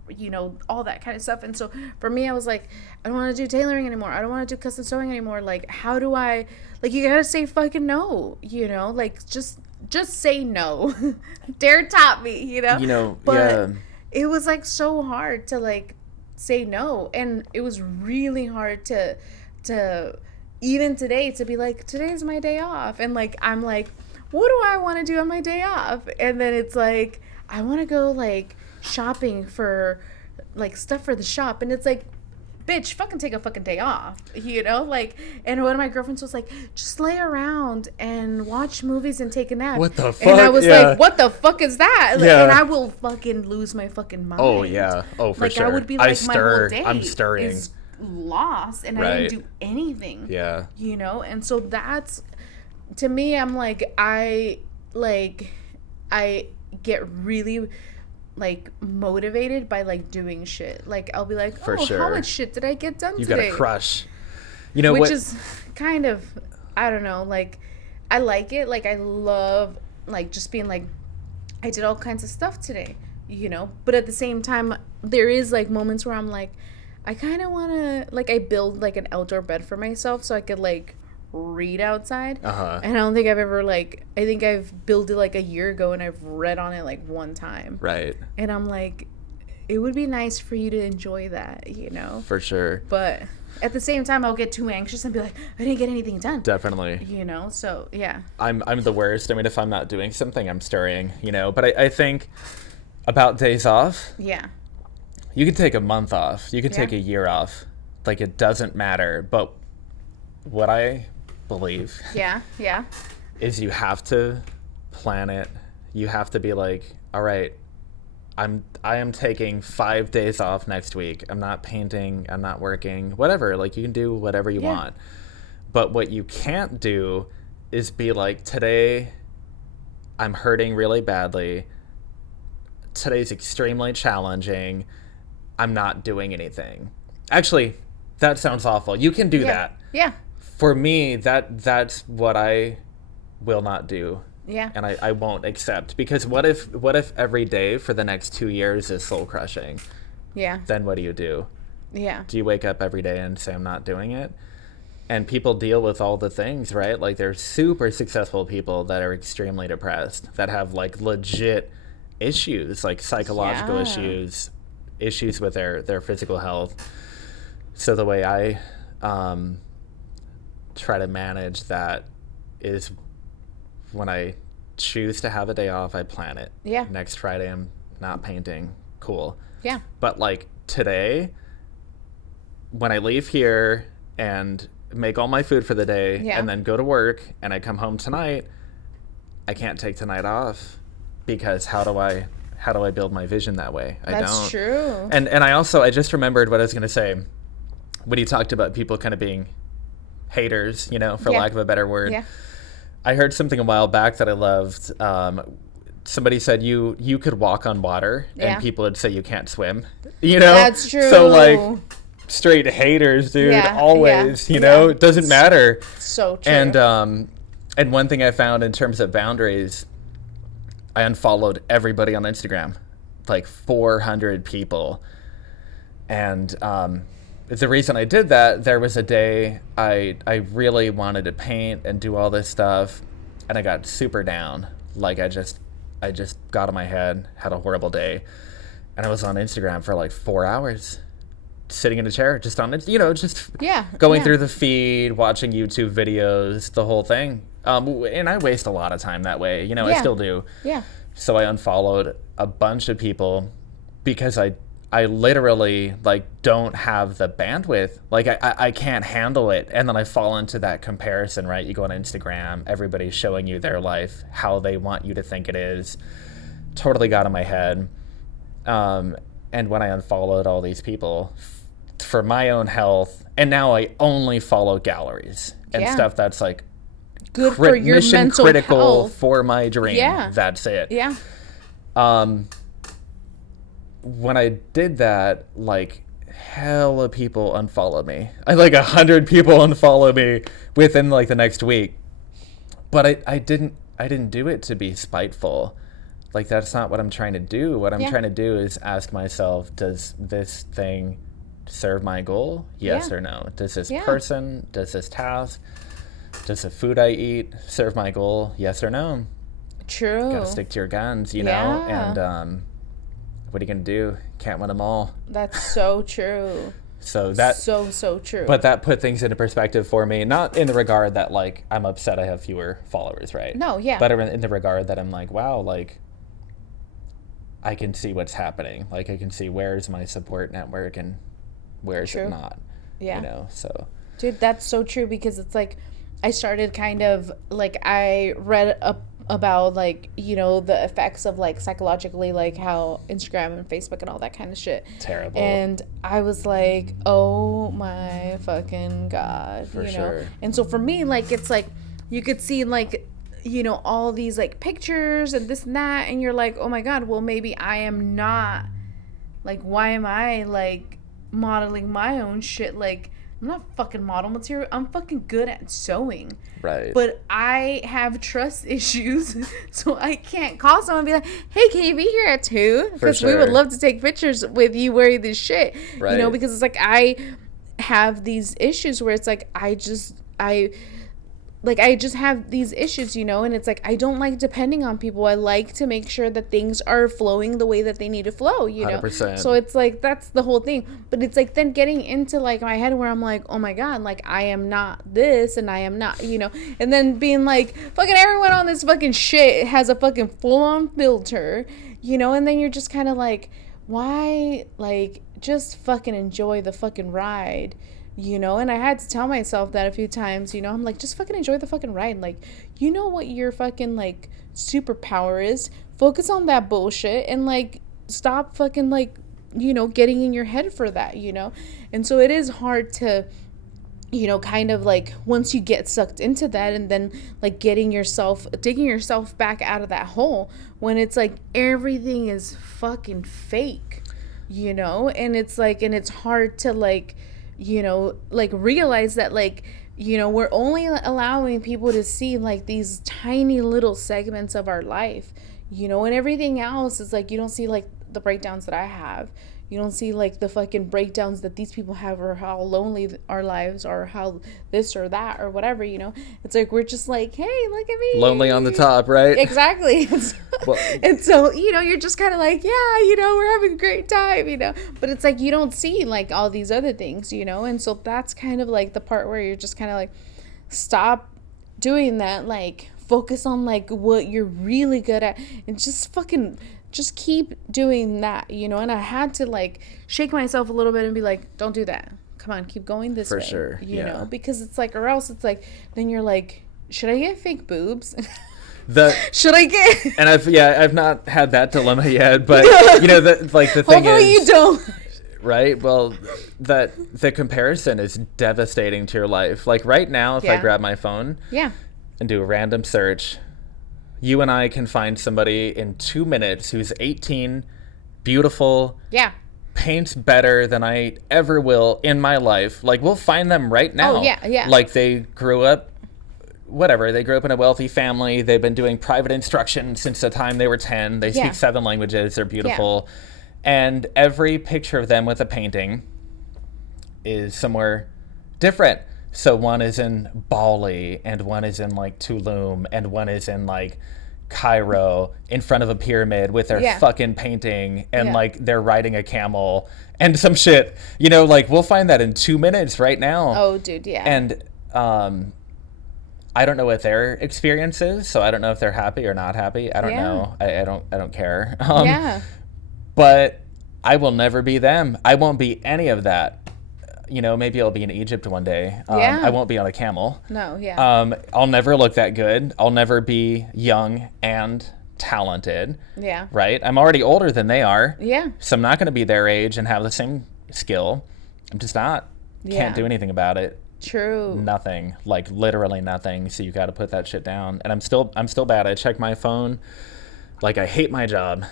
all that kind of stuff. And so for me, I was like, I don't want to do tailoring anymore. I don't want to do custom sewing anymore. Like, how do I, like, you gotta say fucking no, like, just say no. Dare taught me, but it was, like, so hard to, like, say no. And it was really hard to even today, to be like, today's my day off. And, like, I'm like, what do I want to do on my day off? And then it's like, I want to go, like, shopping for, like, stuff for the shop. And it's like, bitch, fucking take a fucking day off, like, and one of my girlfriends was like, just lay around and watch movies and take a nap. What the fuck? And I was like, what the fuck is that? Like, and I will fucking lose my fucking mind. Oh, yeah. Oh, for sure. Like, I would be like, my whole day I'm stirring. is lost, and I didn't do anything. Yeah. And so that's, to me, I'm like, I get really, like, motivated by, like, doing shit. Like, I'll be like, how much shit did I get done today? You gotta crush. Which is kind of, I don't know, like, I like it. Like, I love, like, just being like, I did all kinds of stuff today, But at the same time, there is, like, moments where I'm like, I kind of want to, like, I build, like, an outdoor bed for myself so I could, like, read outside. And I don't think I've ever, like, I think I've built it, like, a year ago, and I've read on it, like, one time. Right. And I'm like, it would be nice for you to enjoy that, For sure. But at the same time, I'll get too anxious and be like, I didn't get anything done. Definitely. So, yeah. I'm the worst. I mean, if I'm not doing something, I'm stirring, But I think about days off. Yeah. You could take a month off. You could take a year off. Like, it doesn't matter. But what I believe is you have to plan it. You have to be like, all right, I am taking 5 days off next week. I'm not painting, I'm not working, whatever. Like, you can do whatever you want. But what you can't do is be like, today I'm hurting really badly. Today's extremely challenging. I'm not doing anything. Actually, that sounds awful. You can do that. Yeah. For me, that's what I will not do. Yeah. And I won't accept, because what if every day for the next 2 years is soul crushing? Yeah. Then what do you do? Yeah. Do you wake up every day and say, I'm not doing it? And people deal with all the things, right? Like, there's super successful people that are extremely depressed, that have like legit issues, like psychological issues with their physical health. So the way I try to manage that is, when I choose to have a day off, I plan it. Yeah. Next Friday, I'm not painting. Cool. Yeah. But like today, when I leave here and make all my food for the day and then go to work, and I come home tonight, I can't take tonight off, because how do I build my vision that way? I don't. That's true. And I just remembered what I was going to say when you talked about people kind of being haters, for lack of a better word. Yeah. I heard something a while back that I loved. Somebody said you could walk on water, and people would say you can't swim. That's true. So like, straight haters, dude. Always. It doesn't matter. So true. And one thing I found in terms of boundaries, I unfollowed everybody on Instagram, like 400 people, and the reason I did that, there was a day I really wanted to paint and do all this stuff, and I got super down. Like, I just got in my head, had a horrible day, and I was on Instagram for like 4 hours, sitting in a chair, just on it, going through the feed, watching YouTube videos, the whole thing. And I waste a lot of time that way, I still do. Yeah. So I unfollowed a bunch of people, because I literally like don't have the bandwidth. Like, I can't handle it. And then I fall into that comparison, right? You go on Instagram, everybody's showing you their life, how they want you to think it is. Totally got in my head. And when I unfollowed all these people for my own health, and now I only follow galleries and stuff that's like good for your mission mental critical health. For my dream. Yeah. That's it. Yeah. When I did that, like, hella people unfollowed me. I like 100 people unfollow me within like the next week. But I didn't do it to be spiteful. Like, that's not what I'm trying to do. What I'm trying to do is ask myself, does this thing serve my goal? Yes or no? Does this person, does this task, does the food I eat serve my goal? Yes or no? True. Gotta stick to your guns, you know? And what are you gonna do? Can't win them all. That's so true. So that so true. But that put things into perspective for me, not in the regard that like I'm upset I have fewer followers, right? No, yeah. But in the regard that I'm like, wow, like I can see what's happening. Like, I can see where's my support network and where's it not. Yeah. So. Dude, that's so true, because it's like I started kind of like, I read about like, the effects of like psychologically, like how Instagram and Facebook and all that kind of shit. Terrible. And I was like, oh my fucking God. For sure. And so for me, like, it's like you could see like, all these like pictures and this and that, and you're like, oh my God, well, maybe I am not, like, why am I like modeling my own shit? Like, I'm not fucking model material. I'm fucking good at sewing. Right. But I have trust issues, so I can't call someone and be like, hey, can you be here at 2? Because we would love to take pictures with you wearing this shit. Right. Because it's like I have these issues where it's like I just have these issues, and it's like I don't like depending on people. I like to make sure that things are flowing the way that they need to flow, 100%. So it's like that's the whole thing. But it's like then getting into like my head where I'm like, oh my God, like I am not this and I am not, and then being like, fucking everyone on this fucking shit has a fucking full-on filter, and then you're just kind of like, why? Like, just fucking enjoy the fucking ride. And I had to tell myself that a few times, I'm like, just fucking enjoy the fucking ride. Like, what your fucking, like, superpower is. Focus on that bullshit and, like, stop fucking like, getting in your head for that, And so it is hard to, kind of like once you get sucked into that and then like digging yourself back out of that hole when it's like everything is fucking fake, and it's like, and it's hard to like, like realize that like, we're only allowing people to see like these tiny little segments of our life, and everything else is like, you don't see like the breakdowns that I have. You don't see like the fucking breakdowns that these people have, or how lonely our lives are, how this or that or whatever, It's like we're just like, hey, look at me. Lonely on the top, right? Exactly. And so, you're just kind of like, yeah, we're having a great time, But it's like you don't see like all these other things, And so that's kind of like the part where you're just kind of like, stop doing that. Like, focus on like what you're really good at and just keep doing that, and I had to like shake myself a little bit and be like, don't do that, come on, keep going this way, for sure, know, because it's like, or else it's like, then you're like, should I get fake boobs? Should I get and I've not had that dilemma yet, but the thing hopefully is, you don't. Right, well, the comparison is devastating to your life. Like right now, if I grab my phone and do a random search, you and I can find somebody in 2 minutes who's 18, beautiful, paints better than I ever will in my life. Like, we'll find them right now. Oh, yeah. Like, they grew up in a wealthy family. They've been doing private instruction since the time they were 10. They speak 7 languages. They're beautiful. And every picture of them with a painting is somewhere different. So one is in Bali, and one is in like Tulum, and one is in like Cairo in front of a pyramid with their fucking painting, and like they're riding a camel and some shit. Like we'll find that in 2 minutes right now. Oh, dude, yeah. And I don't know what their experience is, so I don't know if they're happy or not happy. I don't know. I don't care. But I will never be them. I won't be any of that. Maybe I'll be in Egypt one day. I won't be on a camel. No, yeah. I'll never look that good. I'll never be young and talented. Yeah. Right? I'm already older than they are. Yeah. So I'm not going to be their age and have the same skill. I'm just not. Can't do anything about it. True. Nothing. Like literally nothing. So you got to put that shit down. And I'm still bad. I check my phone. Like, I hate my job.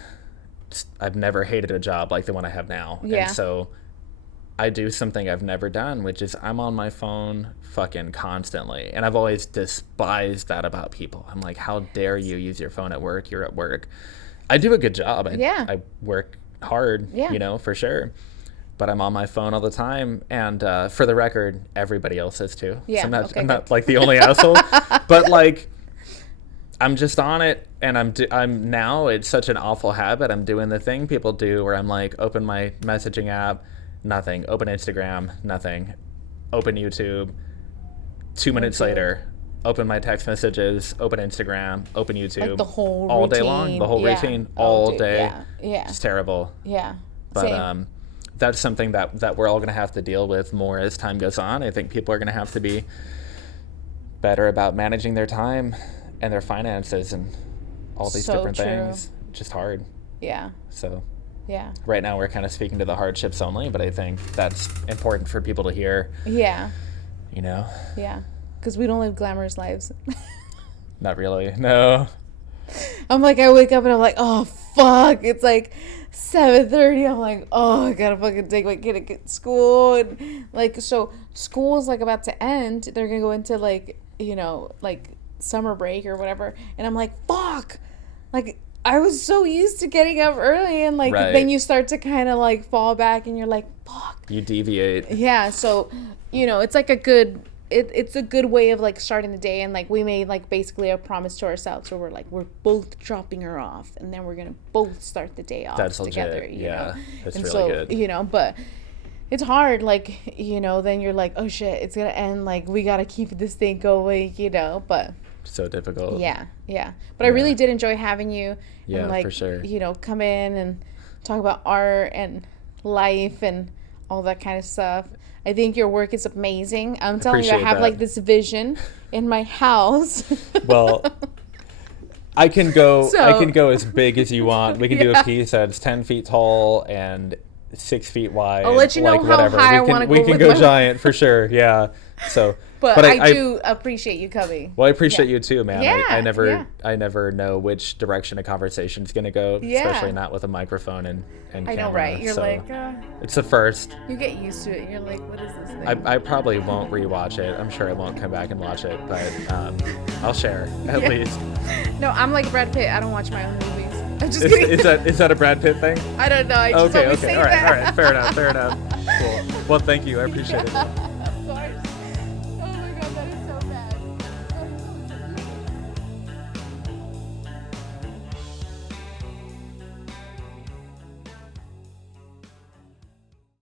I've never hated a job like the one I have now. Yeah. And so I do something I've never done, which is I'm on my phone fucking constantly. And I've always despised that about people. I'm like, how dare you use your phone at work? You're at work. I do a good job. I work hard, for sure. But I'm on my phone all the time. And for the record, everybody else is too. Yeah. So I'm not like the only asshole. But like, I'm just on it, and I'm now, it's such an awful habit. I'm doing the thing people do where I'm like, open my messaging app, nothing. Open Instagram, nothing. Open YouTube. 2 minutes later, open my text messages, open Instagram, open YouTube. Like the whole all routine. Day long, the whole routine, all day. Yeah. It's terrible. Yeah. But Same. That's something that we're all going to have to deal with more as time goes on. I think people are going to have to be better about managing their time and their finances and all these different things. Just hard. Yeah. So yeah. Right now we're kind of speaking to the hardships only, but I think that's important for people to hear. Yeah. Yeah. Because we don't live glamorous lives. Not really. No. I'm like, I wake up and I'm like, oh fuck. It's like 7:30. I'm like, oh, I gotta fucking take my kid to school. And like, so school is like about to end. They're gonna go into like, like summer break or whatever, and I'm like, fuck, like I was so used to getting up early, and like then you start to kind of like fall back and you're like, fuck, you deviate. Yeah. So it's like it's a good way of like starting the day, and like we made like basically a promise to ourselves where we're both dropping her off, and then we're gonna both start the day off together. Yeah, that's and really good. But it's hard, like, then you're like, oh shit, it's gonna end, like we gotta keep this thing going, but so difficult. Yeah. But I really did enjoy having you. Yeah, and like, for sure. Come in and talk about art and life and all that kind of stuff. I think your work is amazing. I'm telling you, I have like this vision in my house. Well, I can go So- as big as you want. We can do a piece that's 10 feet tall and 6 feet wide. I'll let you know like, how whatever. high I wanna We go can with go my- giant for sure. Yeah. So, But I do appreciate you coming. well, I appreciate Yeah. you too, man. Yeah, I never know which direction a conversation is going to go, Yeah. especially not with a microphone and I camera. know, right? You're so like, it's a first. you get used to it. You're like, what is this thing? I probably won't rewatch it. I'm sure I won't come back and watch it, but I'll share at Yeah. least. No, I'm like Brad Pitt. I don't watch my own movies. I'm just kidding. Is that a Brad Pitt thing? I don't know. I just always say All right, that. all right. Fair enough. Cool. Well, thank you. I appreciate it.